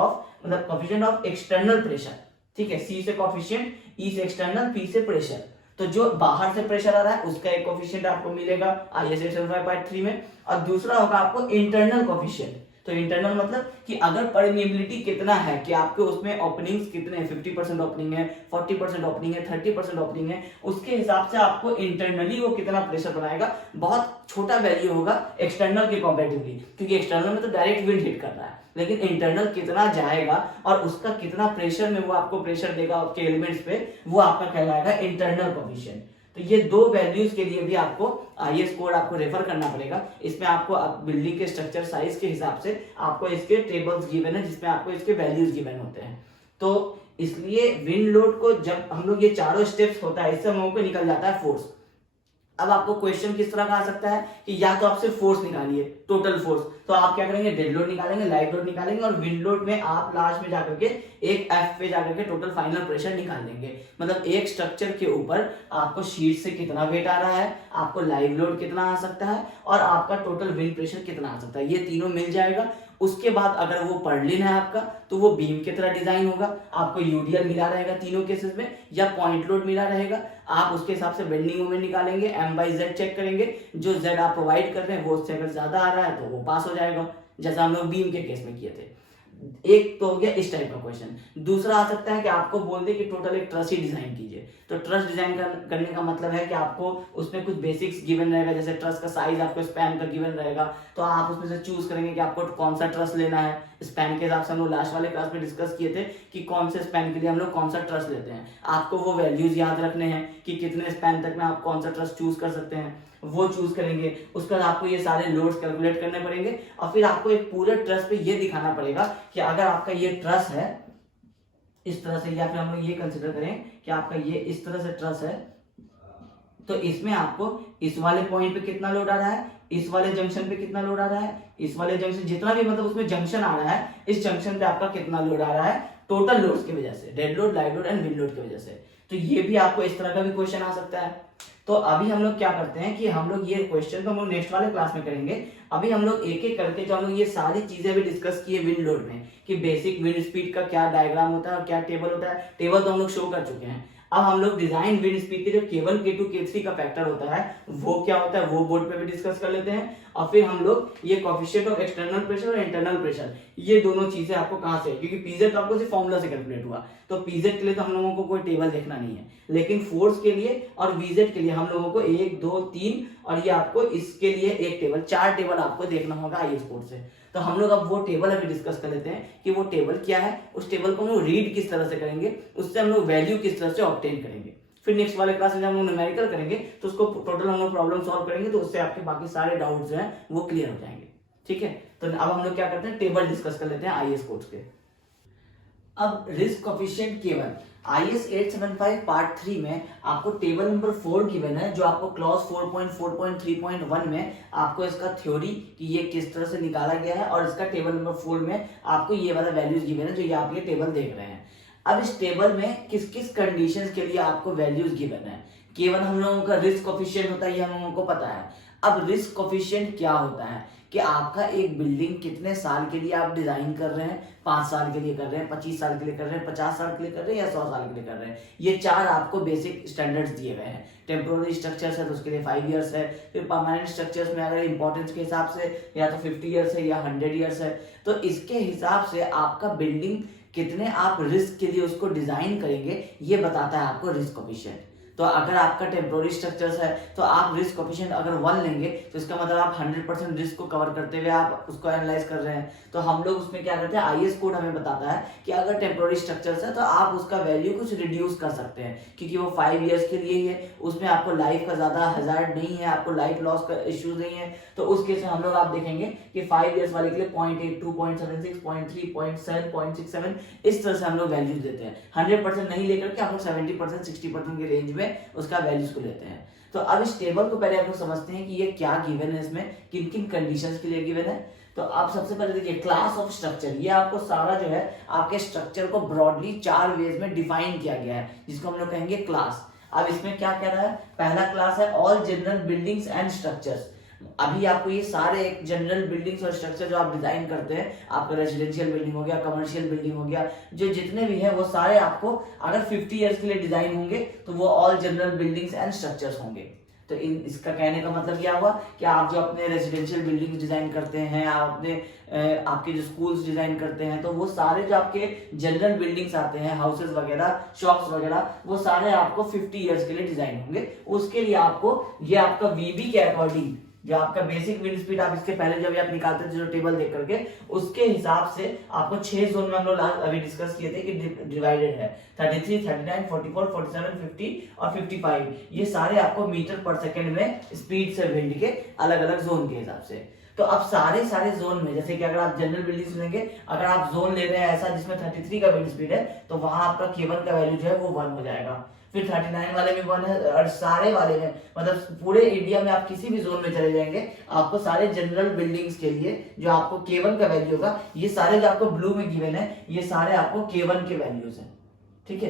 ऑफ एक्सटर्नल प्रेशर। ठीक है, C से कोफिशिएंट, E से एक्सटर्नल, P से प्रेशर। तो जो बाहर से प्रेशर आ रहा है उसका एक कोफिशिएंट आपको मिलेगा IS 875 में, और दूसरा होगा आपको इंटरनल कोफिशिएंट। तो इंटरनल मतलब कि अगर परमिएबिलिटी कितना है, कि आपके उसमें ओपनिंग्स कितने हैं, 50% ओपनिंग है, 40% ओपनिंग है, 30% ओपनिंग है, उसके हिसाब से आपको इंटरनली वो कितना प्रेशर बनाएगा। बहुत छोटा वैल्यू होगा एक्सटर्नल के कंपैरेटिवली, क्योंकि एक्सटर्नल में तो डायरेक्ट विंड हिट कर रहा है, लेकिन इंटरनल कितना जाएगा और उसका कितना प्रेशर में वो आपको प्रेशर देगा आपके एलिमेंट्स पे, वो आपका कहलाएगा इंटरनल कोफिशिएंट। तो ये दो वैल्यूज के लिए भी आपको IS कोड आपको रेफर करना पड़ेगा। इसमें आपको बिल्डिंग के स्ट्रक्चर साइज के हिसाब से आपको इसके टेबल्स गिवन है, जिसमें आपको इसके वैल्यूज गिवन होते हैं। तो इसलिए विंड लोड को जब हम लोग ये चारों स्टेप्स होता है, इससे हम लोगों को निकल जाता है फोर्स। अब आपको क्वेश्चन किस तरह का आ सकता है कि या तो आपसे फोर्स निकालिए, टोटल फोर्स, तो आप क्या करेंगे, डेड लोड निकालेंगे, लाइव लोड निकालेंगे, और विंड लोड में आप लास्ट में जाकर के एक F पे जाकर के टोटल फाइनल प्रेशर निकाल लेंगे। मतलब एक स्ट्रक्चर के ऊपर आपको शीट से कितना वेट आ रहा है, आपको लाइव लोड कितना आ सकता है, और आपका टोटल विंड प्रेशर कितना आ सकता है, ये तीनों मिल जाएगा। उसके बाद अगर वो पर्लिन है आपका, तो वो बीम की तरह डिजाइन होगा, आपको यूडीएल मिला रहेगा तीनों केसेस में, या पॉइंट लोड मिला रहेगा। आप उसके हिसाब से बेंडिंग मोमेंट निकालेंगे, M/Z चेक करेंगे, जो Z आप प्रोवाइड कर रहे हैं वो उससे अगर ज्यादा आ रहा है तो वो पास हो जाएगा, जैसा हम लोग बीम के केस में किए थे। एक तो हो गया इस टाइप का क्वेश्चन। दूसरा आ सकता है कि आपको बोल दे कि टोटल एक ट्रस ही डिजाइन कीजिए। तो ट्रस डिजाइन करने का मतलब है कि आपको उसमें कुछ बेसिक्स गिवन रहेगा, जैसे ट्रस का साइज आपको स्पैन का गिवन रहेगा, तो आप उसमें से चूज करेंगे कि आपको कौन सा ट्रस लेना है। स्पैन के हिसाब से हम लोग लास्ट वाले क्लास में डिस्कस किए थे कि कौन से स्पैन के लिए हम लोग कौन सा ट्रस लेते हैं। आपको वो वैल्यूज याद रखने हैं कि कितने स्पैन तक में आप कौन सा ट्रस चूज कर सकते हैं, वो चूज करेंगे। उसके बाद आपको ये सारे लोड्स कैलकुलेट करने पड़ेंगे, और फिर आपको एक पूरे ट्रस पे ये दिखाना पड़ेगा कि अगर आपका ये ट्रस है इस तरह से, या फिर हम लोग ये कंसिडर करें कि आपका ये इस तरह से ट्रस है, तो इसमें आपको इस वाले पॉइंट पे कितना लोड आ रहा है, इस वाले जंक्शन पे कितना लोड आ रहा है, इस वाले जंक्शन, जितना भी मतलब उसमें जंक्शन आ रहा है, इस जंक्शन पे आपका कितना लोड आ रहा है टोटल लोड्स की वजह से, dead load, live load and wind load की वजह से। तो ये भी आपको इस तरह का भी क्वेश्चन आ सकता है। तो अभी हम लोग क्या करते हैं कि हम लोग ये क्वेश्चन तो हम लोग नेक्स्ट वाले क्लास में करेंगे। अभी हम लोग एक एक करके जो हम लोग ये सारी चीजें भी डिस्कस किए विंड लोड में, कि बेसिक विंड स्पीड का क्या डायग्राम होता है और क्या टेबल होता है, टेबल तो हम लोग शो कर चुके हैं। अब हम लोग डिजाइन विंड स्पीड के जो K1, K2, K3 का फैक्टर होता है वो क्या होता है, वो बोर्ड पे भी डिस्कस कर लेते हैं। और फिर हम लोग ये कोएफिशिएंट ऑफ एक्सटर्नल प्रेशर और इंटरनल प्रेशर, ये दोनों चीजें आपको कहां से, क्योंकि पीजेड आपको सिर्फ फॉर्मूला से कैलकुलेट हुआ, तो पीजेड के लिए तो हम लोगों को कोई टेबल देखना नहीं है, लेकिन फोर्स के लिए और वीजेड के लिए हम लोगों को 1, 2, 3 और ये आपको इसके लिए एक टेबल, 4 टेबल आपको देखना होगा IS कोड से। तो हम लोग अब वो टेबल अभी डिस्कस कर लेते हैं कि वो टेबल क्या है, उस टेबल को हम लोग रीड किस तरह से करेंगे, उससे हम लोग वैल्यू किस तरह से ऑब्टेन करेंगे। फिर नेक्स्ट वाले क्लास में हम लोग न्यूमेरिकल करेंगे, तो उसको टोटल हम लोग प्रॉब्लम सॉल्व करेंगे, तो उससे आपके बाकी सारे डाउट्स जो हैं वो क्लियर हो जाएंगे। ठीक है, तो अब हम लोग क्या करते हैं, टेबल डिस्कस कर लेते हैं IS कोड्स के। अब risk coefficient K1 IS 875 part 3 में आपको टेबल नंबर 4 गिवन है, जो आपको क्लॉज 4.4.3.1 में आपको इसका थ्योरी कि ये किस तरह से निकाला गया है, और इसका टेबल नंबर 4 में आपको ये वाला वैल्यूज गिवन है जो ये आप ये टेबल देख रहे हैं। अब इस टेबल में किस किस कंडीशंस के लिए आपको वैल्यूज गिवन है। K1 हम लोगों का रिस्क कोएफिशिएंट होता है, ये हम लोगों को पता है। अब रिस्क कोएफिशिएंट क्या होता है कि आपका एक बिल्डिंग कितने साल के लिए आप डिजाइन कर रहे हैं, 5 साल के लिए कर रहे हैं, 25 साल के लिए कर रहे हैं, 50 साल के लिए कर रहे हैं, या 100 साल के लिए कर रहे हैं। ये 4 आपको बेसिक स्टैंडर्ड्स दिए गए हैं। टेम्पोररी स्ट्रक्चर्स है तो उसके लिए 5 इयर्स है, फिर परमानेंट स्ट्रक्चर्स में अगर इंपॉर्टेंस के हिसाब से या तो 50 इयर्स है या 100 इयर्स है। तो इसके हिसाब से आपका बिल्डिंग कितने आप रिस्क के लिए उसको डिजाइन करेंगे, ये बताता है आपको रिस्क कोएफिशिएंट। तो अगर आपका टेम्पोररी स्ट्रक्चर्स है तो आप रिस्क कोएफिशिएंट अगर 1 लेंगे तो इसका मतलब आप 100% रिस्क को कवर करते हुए आप उसको एनालाइज कर रहे हैं। तो हम लोग उसमें क्या करते हैं, IS कोड हमें बताता है कि अगर टेम्पोररी स्ट्रक्चर्स है तो आप उसका वैल्यू कुछ रिड्यूस कर सकते हैं, क्योंकि वो 5 इयर्स के लिए ही है, उसमें आपको लाइफ का ज्यादा हजार्ड नहीं है, आपको लाइफ लॉस का इश्यूज नहीं है। तो उस केस में हम लोग आप देखेंगे कि 5 इयर्स वाले के लिए 0.82, 0.76, 0.3, 0.7, 0.67 इस तरह से हम लोग वैल्यूज देते हैं। 100% नहीं लेकर के आप लोग 70%, 60% के रेंज में उसका वैल्यूज को लेते हैं। तो अब इस टेबल को पहले आप लोग समझते हैं कि ये क्या गिवन है, इसमें किन किन कंडीशंस के लिए गिवन है। तो आप सबसे पहले देखिए क्लास ऑफ स्ट्रक्चर, ये आपको सारा जो है आपके स्ट्रक्चर को ब्रॉडली 4 वेज में डिफाइन किया गया है, जिसको हम लोग कहेंगे क्लास। अब इसमें क्या कह रहा है, पहला क्लास है all general buildings and structures. अभी आपको ये सारे एक जनरल बिल्डिंग्स और स्ट्रक्चर जो आप डिजाइन करते हैं, आपका रेजिडेंशियल बिल्डिंग हो गया, कमर्शियल बिल्डिंग हो गया, जो जितने भी हैं वो सारे आपको अगर 50 ईयर्स के लिए डिजाइन होंगे तो वो all general buildings and structures होंगे। तो इसका कहने का मतलब क्या हुआ कि आप जो अपने रेजिडेंशियल बिल्डिंग डिजाइन करते हैं, आपके जो स्कूल्स डिजाइन करते हैं, तो वो सारे जो आपके जनरल बिल्डिंग्स आते हैं, हाउसेस वगैरह, शॉप्स वगैरह, वो सारे आपको 50 ईयर्स के लिए डिजाइन होंगे। उसके लिए आपको ये आपका वीबी के अकॉर्डिंग, जो आपका बेसिक विंड स्पीड आप इसके पहले जब आप निकालते थे जो टेबल देख करके, उसके हिसाब से आपको 6 जोन में हम लोग अभी डिस्कस किए थे कि डिवाइडेड है 33, 39, 44, 47, 50 और 55। ये सारे आपको मीटर पर सेकेंड में स्पीड से विंड के अलग अलग जोन के हिसाब से। तो अब सारे जोन में, जैसे कि अगर आप जनरल बिल्डिंग्स लेंगे, अगर आप जोन ले रहे हैं ऐसा जिसमें 33 का विंड स्पीड है, तो वहां आपका K1 का वैल्यू जो है वो 1 हो जाएगा। फिर 39 वाले में 1 है, और सारे वाले में, मतलब पूरे इंडिया में आप किसी भी जोन में चले जाएंगे, आपको सारे जनरल बिल्डिंग्स के लिए जो आपको K1 का वैल्यू होगा, ये सारे जो आपको ब्लू में गिवन है, ये सारे आपको K1 के वैल्यूज हैं। ठीक है,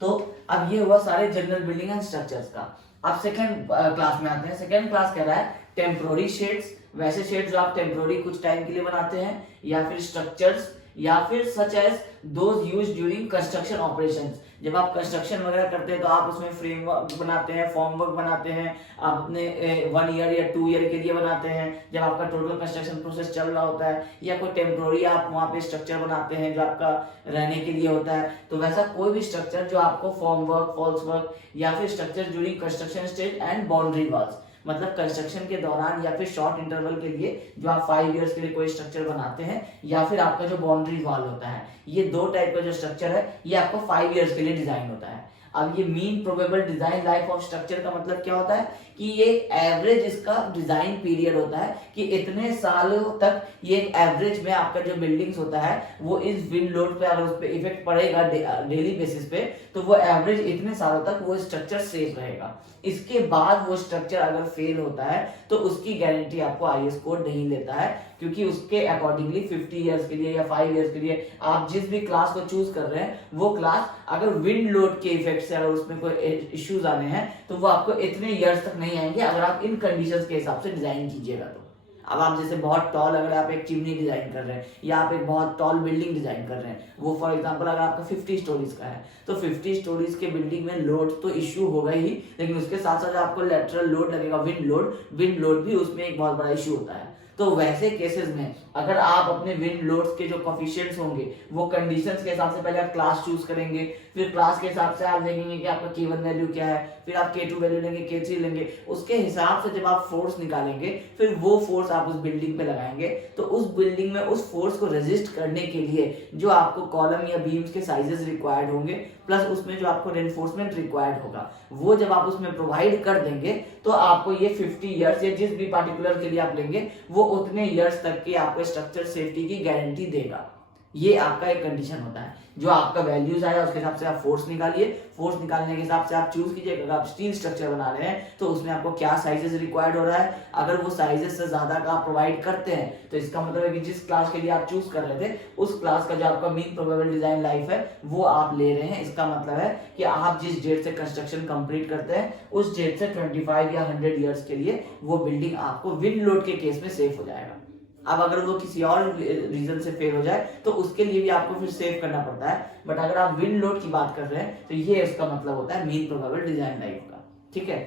तो अब ये हुआ सारे जनरल बिल्डिंग एंड स्ट्रक्चर्स का। अब सेकंड क्लास में आते हैं। सेकंड क्लास कह रहा है टेम्पोररी शेड्स, वैसे शेड्स जो आप टेम्पोररी कुछ टाइम के लिए बनाते हैं, या फिर स्ट्रक्चर्स, या फिर such as those used during construction operations. जब आप कंस्ट्रक्शन वगैरह करते हैं तो आप उसमें फ्रेमवर्क बनाते हैं, फॉर्मवर्क बनाते हैं, आप अपने 1 ईयर या 2 ईयर के लिए बनाते हैं जब आपका टोटल कंस्ट्रक्शन प्रोसेस चल रहा होता है, या कोई टेम्पोररी आप वहां पे स्ट्रक्चर बनाते हैं जो आपका रहने के लिए होता है। तो वैसा कोई भी स्ट्रक्चर जो आपको फॉर्मवर्क, फॉल्स वर्क, या फिर structure during construction stage and boundary walls, मतलब कंस्ट्रक्शन के दौरान या फिर शॉर्ट इंटरवल के लिए जो आप 5 इयर्स के लिए कोई स्ट्रक्चर बनाते हैं, या फिर आपका जो बाउंड्री वॉल होता है, ये 2 टाइप का जो स्ट्रक्चर है ये आपको 5 इयर्स के लिए डिजाइन होता है। अब ये mean probable design life of structure का मतलब क्या होता है कि ये एवरेज इसका डिजाइन पीरियड होता है कि इतने सालों तक ये एवरेज में आपका जो बिल्डिंग्स होता है वो इस विंड लोड पे अगर उस पे इफेक्ट पड़ेगा डेली बेसिस पे, तो वो एवरेज इतने सालों तक वो स्ट्रक्चर सेफ रहेगा। इसके बाद वो स्ट्रक्चर अगर फेल होता है तो उसकी गारंटी आपको IS कोड नहीं देता है, क्योंकि उसके अकॉर्डिंगली 50 इयर्स के लिए या 5 इयर्स के लिए आप जिस भी क्लास को चूज कर रहे हैं, वो क्लास अगर विंड लोड के इफेक्ट से अगर उसमें कोई इश्यूज आने हैं तो वो आपको इतने इयर्स तक नहीं आएंगे अगर आप इन कंडीशंस के हिसाब से डिजाइन कीजिएगा। तो अब आप जैसे बहुत टॉल, अगर आप एक चिमनी डिजाइन कर रहे हैं या आप एक बहुत टॉल बिल्डिंग डिजाइन कर रहे हैं, वो फॉर एग्जांपल अगर आपका 50 स्टोरीज का है, तो 50 स्टोरीज के बिल्डिंग में लोड तो इश्यू होगा ही, लेकिन उसके साथ साथ आपको लेटरल लोड लगेगा, विंड लोड भी उसमें एक बहुत बड़ा इश्यू होता है। तो वैसे केसेस में अगर आप अपने विंड लोड्स के जो कोफिशिएंट्स होंगे वो कंडीशंस के हिसाब से पहले आप क्लास चूज करेंगे, फिर क्लास के हिसाब से आप देखेंगे कि आपका K1 वैल्यू क्या है, फिर आप K2 वैल्यू लेंगे, K3 लेंगे, उसके हिसाब से जब आप फोर्स निकालेंगे फिर वो फोर्स आप उस बिल्डिंग पे लगाएंगे। तो उस बिल्डिंग में उस फोर्स को रेजिस्ट करने के लिए जो आपको कॉलम या बीम्स के साइजेस रिक्वायर्ड होंगे, प्लस उसमें जो आपको रेनफोर्समेंट रिक्वायर्ड होगा, वो जब आप उसमें प्रोवाइड कर देंगे तो आपको ये 50 इयर्स या जिस भी पार्टिकुलर के लिए आप लेंगे वो उतने इयर्स तक की आपको स्ट्रक्चर सेफ्टी की गारंटी देगा। ये आपका एक कंडीशन होता है। जो आपका वैल्यूज आया उसके हिसाब से आप फोर्स निकालिए, फोर्स निकालने के हिसाब से आप चूज कीजिए अगर आप स्टील स्ट्रक्चर बना रहे हैं तो उसमें आपको क्या साइजेस रिक्वायर्ड हो रहा है। अगर वो साइजेस से ज्यादा का आप प्रोवाइड करते हैं तो इसका मतलब है कि जिस क्लास के लिए आप चूज कर रहे थे उस क्लास का जो आपका मीन प्रोबेबल डिजाइन लाइफ है वो आप ले रहे हैं। इसका मतलब है कि आप जिस डेट से कंस्ट्रक्शन कंप्लीट करते हैं उस डेट से 25 या 100 ईयर्स के लिए वो बिल्डिंग आपको विंड लोड के केस में सेफ हो जाएगा। अब अगर वो किसी और रीजन से फेल हो जाए तो उसके लिए भी आपको फिर सेव करना पड़ता है, बट अगर आप विंड लोड की बात कर रहे हैं तो ये उसका मतलब होता है मीन प्रोबेबल डिजाइन लाइफ का। ठीक है,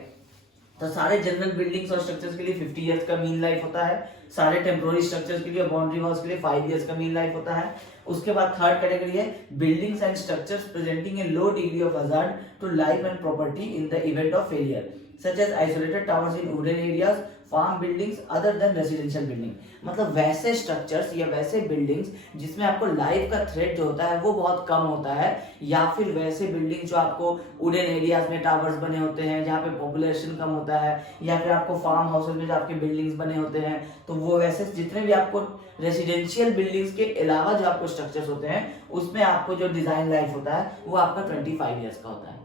तो सारे जनरल बिल्डिंग्स और स्ट्रक्चर्स के लिए 50 इयर्स का मीन लाइफ होता है, सारे टेम्पोररी स्ट्रक्चर्स के लिए, बाउंड्री वॉल्स के लिए 5 इयर्स का मीन लाइफ होता है। उसके बाद थर्ड कैटेगरी है buildings and structures presenting a low degree of hazard to life and property in the event of failure such as isolated towers in wooden areas, farm buildings other than residential building. मतलब वैसे structures या वैसे buildings जिसमें आपको life का threat जो होता है वो बहुत कम होता है, या फिर वैसे बिल्डिंग जो आपको वुडन एरियाज में टावर्स बने होते हैं जहाँ पे पॉपुलेशन कम होता है, या फिर आपको फार्म हाउसेज में जो आपके बिल्डिंग्स बने होते हैं, तो वो वैसे जितने भी आपको रेजिडेंशियल बिल्डिंग्स के अलावा जो आपको स्ट्रक्चर्स होते हैं उसमें आपको जो डिजाइन लाइफ होता है वो आपका 25 ईयर्स का होता है।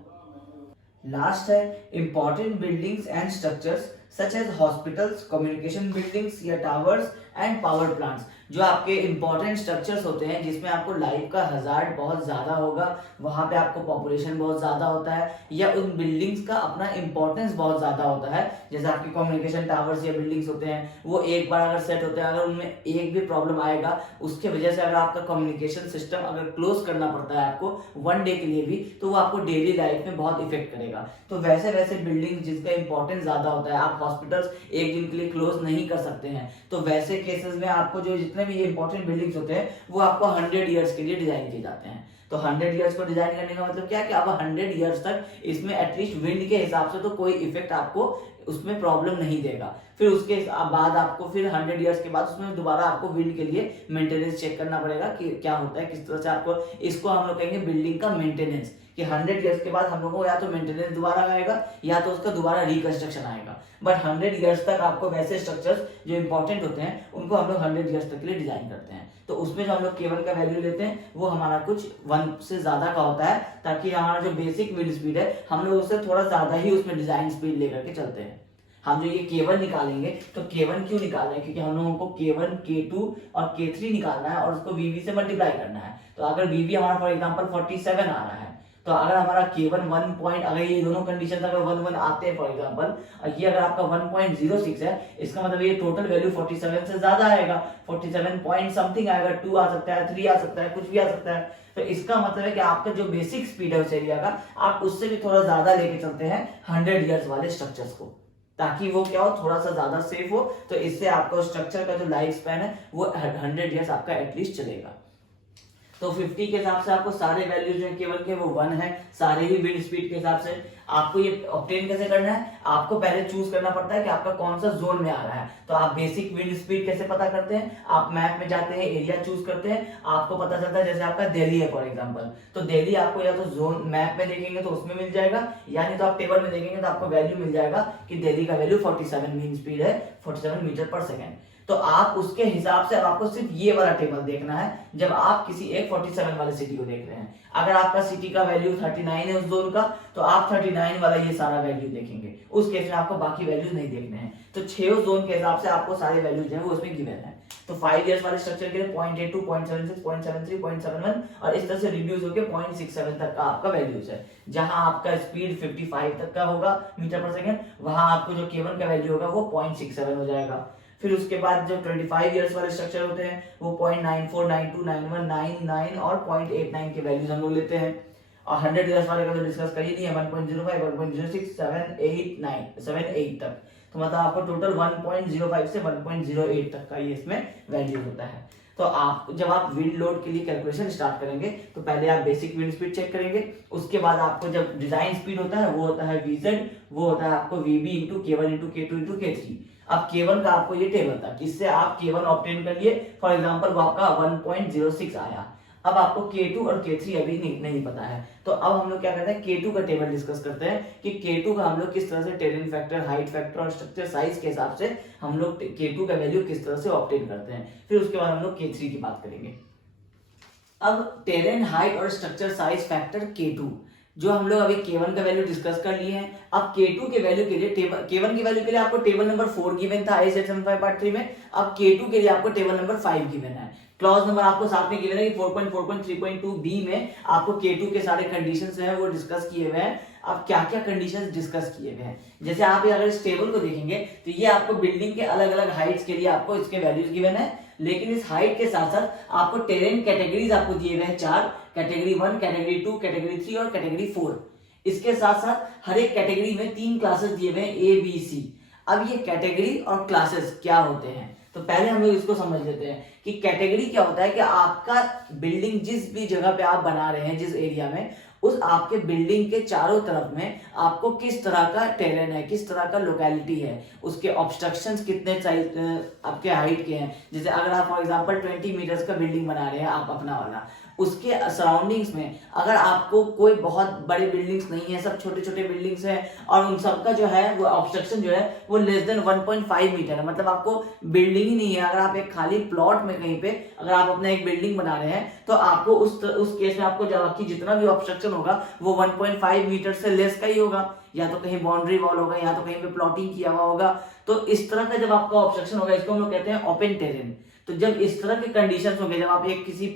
लास्ट है important buildings and structures such as hospitals, communication buildings या टावर्स एंड पावर प्लांट्स, जो आपके इंपॉर्टेंट स्ट्रक्चर्स होते हैं जिसमें आपको लाइफ का हजार्ड बहुत ज्यादा होगा, वहां पे आपको पॉपुलेशन बहुत ज्यादा होता है, या उन बिल्डिंग्स का अपना इंपॉर्टेंस बहुत ज्यादा होता है, जैसे आपके कम्युनिकेशन टावर्स या बिल्डिंग्स होते हैं, वो एक बार अगर सेट होते हैं, अगर उनमें एक भी प्रॉब्लम आएगा उसके वजह से अगर आपका कम्युनिकेशन सिस्टम अगर क्लोज करना पड़ता है आपको वन डे के लिए भी, तो वो आपको डेली लाइफ में बहुत इफेक्ट करेगा। तो वैसे वैसे बिल्डिंग जिसका इंपॉर्टेंस ज्यादा होता है, आप हॉस्पिटल्स एक दिन के लिए क्लोज नहीं कर सकते हैं, तो वैसे केसेस में आपको जो जितने भी इंपॉर्टेंट बिल्डिंग्स होते हैं वो आपको 100 ईयर्स के लिए डिजाइन किए जाते हैं। तो 100 ईयर्स को डिजाइन करने का मतलब क्या है कि आप 100 ईयर्स तक इसमें एटलीस्ट विंड के हिसाब से तो कोई इफेक्ट आपको उसमें प्रॉब्लम नहीं देगा। फिर उसके बाद आपको फिर 100 ईयर्स के बाद उसमें दोबारा आपको विंड के लिए मेंटेनेंस चेक करना पड़ेगा कि क्या होता है, किस तरह से आपको, इसको हम लोग कहेंगे बिल्डिंग का मेंटेनेंस, कि 100 ईयर्स के बाद हम लोगों को या तो मेंटेनेंस दोबारा आएगा या तो उसका दोबारा रिकंस्ट्रक्शन आएगा। बट 100 ईयर्स तक आपको वैसे स्ट्रक्चर्स जो इंपॉर्टेंट होते हैं उनको हम लोग 100 ईयर्स तक के लिए डिजाइन करते हैं। तो उसमें जो हम लोग K1 का वैल्यू लेते हैं वो हमारा कुछ 1 से ज्यादा का होता है, ताकि हमारा जो बेसिक विंड स्पीड है हम लोग उससे थोड़ा ज्यादा ही उसमें डिजाइन स्पीड लेकर के चलते हैं। हम जो ये K1 निकालेंगे, तो K1 क्यों निकाल रहे हैं, क्योंकि हम लोगों को K1, K2 और K3 निकालना है और उसको VV से मल्टीप्लाई करना है। तो अगर VV हमारा फॉर एग्जांपल 47 आ रहा है, तो अगर हमारा K1 1 पॉइंट, अगर ये दोनों कंडीशन अगर 1 1 आते हैं फॉर एग्जांपल, और ये अगर आपका 1.06 है, इसका मतलब ये टोटल वैल्यू 47 से ज्यादा आएगा, 47 पॉइंट समथिंग आएगा, 2 आ सकता है, 3 आ सकता है, कुछ भी आ सकता है। तो इसका मतलब है कि आपका जो बेसिक स्पीड है उस एरिया का, आप उससे भी थोड़ा ज्यादा लेके चलते हैं 100 ईयर्स वाले स्ट्रक्चर्स को, ताकि वो क्या हो, थोड़ा सा ज्यादा सेफ हो। तो इससे आपका स्ट्रक्चर का जो लाइफ स्पैन है वो 100 ईयर्स आपका एटलीस्ट चलेगा। तो 50 के हिसाब से आपको सारे वैल्यूज जो है केवल के वो 1 है, सारे ही विंड स्पीड के हिसाब से। आपको ये ऑब्टेन कैसे करना है, आपको पहले चूज करना पड़ता है कि आपका कौन सा जोन में आ रहा है। तो आप बेसिक विंड स्पीड कैसे पता करते हैं, आप मैप में जाते हैं, एरिया चूज करते हैं, आपको पता चलता है जैसे आपका दिल्ली है फॉर एग्जांपल, तो दिल्ली आपको या तो जोन मैप में देखेंगे तो उसमें मिल जाएगा, यानी तो आप टेबल में देखेंगे तो आपको वैल्यू मिल जाएगा कि दिल्ली का वैल्यू 47 मीन स्पीड है, 47 मीटर पर सेकेंड। तो आप उसके हिसाब से अब आपको सिर्फ ये वाला टेबल देखना है जब आप किसी एक 47 वाले सिटी को देख रहे हैं। अगर आपका सिटी का वैल्यू 39 है उस जोन का, तो आप 39 वाला ये सारा वैल्यू देखेंगे, उस केस में आपको बाकी वैल्यूज नहीं देखने हैं। तो 6 जोन के हिसाब से आपको सारे वैल्यूज जो है वो उसमें गिवन है। तो 5 इयर्स वाले स्ट्रक्चर के लिए 0.82, 0.76, 0.73, 0.71 और इस तरह से रिड्यूस होकर 0.67 तक का आपका वैल्यूज है। जहां आपका स्पीड 55 तक का होगा मीटर पर सेकेंड, वहां आपको जो K1 का वैल्यू होगा वो 0.67 हो जाएगा। फिर उसके बाद जो 25 इयर्स वाले स्ट्रक्चर होते हैं वो 0.94, 92, 91, 99 और 0.89 के वैल्यूज हम लोग लेते हैं। और 100 इयर्स वाले का तो डिस्कस कर ही नहीं है, 1.05, 1.06, 7, 8, 9, 7, 8 तक। तो मतलब आपको टोटल 1.05 से 1.08 तक का ये इसमें वैल्यू होता है। तो आप जब आप विंड लोड के लिए कैलकुलेशन स्टार्ट करेंगे तो पहले आप बेसिक विंड स्पीड चेक करेंगे, उसके बाद आपको जब डिजाइन स्पीड होता है वो होता है VZ, वो होता है आपको VB into K1 into K2 into K3। अब K1 का आपको ये टेबल था, किससे आप K1 ऑब्टेन कर लिए, फॉर एग्जांपल वो आपका 1.06 आया। अब आपको K2 और K3 अभी नहीं पता है, तो अब हम लोग क्या करते हैं, K2 का टेबल डिस्कस करते हैं कि K2 का हम लोग किस तरह से टेरेन फैक्टर, हाइट फैक्टर और स्ट्रक्चर साइज के हिसाब से हम लोग K2 का वैल्यू किस तरह से ऑब्टेन करते हैं। फिर उसके बाद हम लोग K3 की बात करेंगे। अब टेरेन हाइट और स्ट्रक्चर साइज फैक्टर K2 जो हम लोग अभी K1 का वैल्यू डिस्कस कर लिए हैं, अब K2 के वैल्यू के लिए K1 के वैल्यू के लिए आपको टेबल नंबर 4 गिवन था IS 875 पार्ट 3 में। अब K2 के लिए आपको टेबल नंबर 5 गिवन है, क्लॉज नंबर आपको साथ में गिवन है कि 4.4.3.2 बी में आपको K2 के सारे कंडीशंस हैं वो डिस्कस किए हुए हैं। अब क्या क्या कंडीशंस डिस्कस किए हुए हैं, जैसे आप अगर इस टेबल को देखेंगे तो ये आपको बिल्डिंग के अलग अलग हाइट्स के लिए आपको इसके वैल्यूज गिवन है, लेकिन इस हाइट के साथ साथ आपको टेरेन कैटेगरीज आपको दिए गए हैं 4, कैटेगरी 1, कैटेगरी 2, कैटेगरी 3 और कैटेगरी 4। इसके साथ साथ हर एक कैटेगरी में 3 क्लासेस दिए हुए हैं A, B, C। अब ये कैटेगरी और क्लासेस क्या होते हैं, तो पहले हम लोग इसको समझ लेते हैं कि कैटेगरी क्या होता है कि आपका बिल्डिंग जिस भी जगह पे आप बना रहे हैं, जिस एरिया में, उस आपके बिल्डिंग के चारों तरफ में आपको किस तरह का टेरेन है, किस तरह का लोकेलिटी है, उसके ऑब्स्ट्रक्शंस कितने आपके हाइट के हैं। जैसे अगर आप फॉर एग्जांपल 20 मीटर्स का बिल्डिंग बना रहे हैं आप अपना वाला, उसके सराउंडिंग्स में अगर आपको कोई बहुत बड़े बिल्डिंग्स नहीं है, सब छोटे छोटे बिल्डिंग्स हैं और उन सबका जो है वो ऑब्स्ट्रक्शन जो है वो लेस देन 1.5 मीटर है, मतलब आपको बिल्डिंग ही नहीं है, अगर आप एक खाली प्लॉट में कहीं पे अगर आप अपना एक बिल्डिंग बना रहे हैं तो आपको उस केस में आपको कि जितना भी ऑब्स्ट्रक्शन होगा वो 1.5 मीटर से लेस का ही होगा, या तो कहीं बाउंड्री वॉल होगा या तो कहीं पे प्लॉटिंग किया हुआ होगा। तो इस तरह का जब आपका ऑब्स्ट्रक्शन होगा इसको हम लोग कहते हैं ओपन टेरेन। तो जब इस तरह के कंडीशंस होंगे, जब आप एक किसी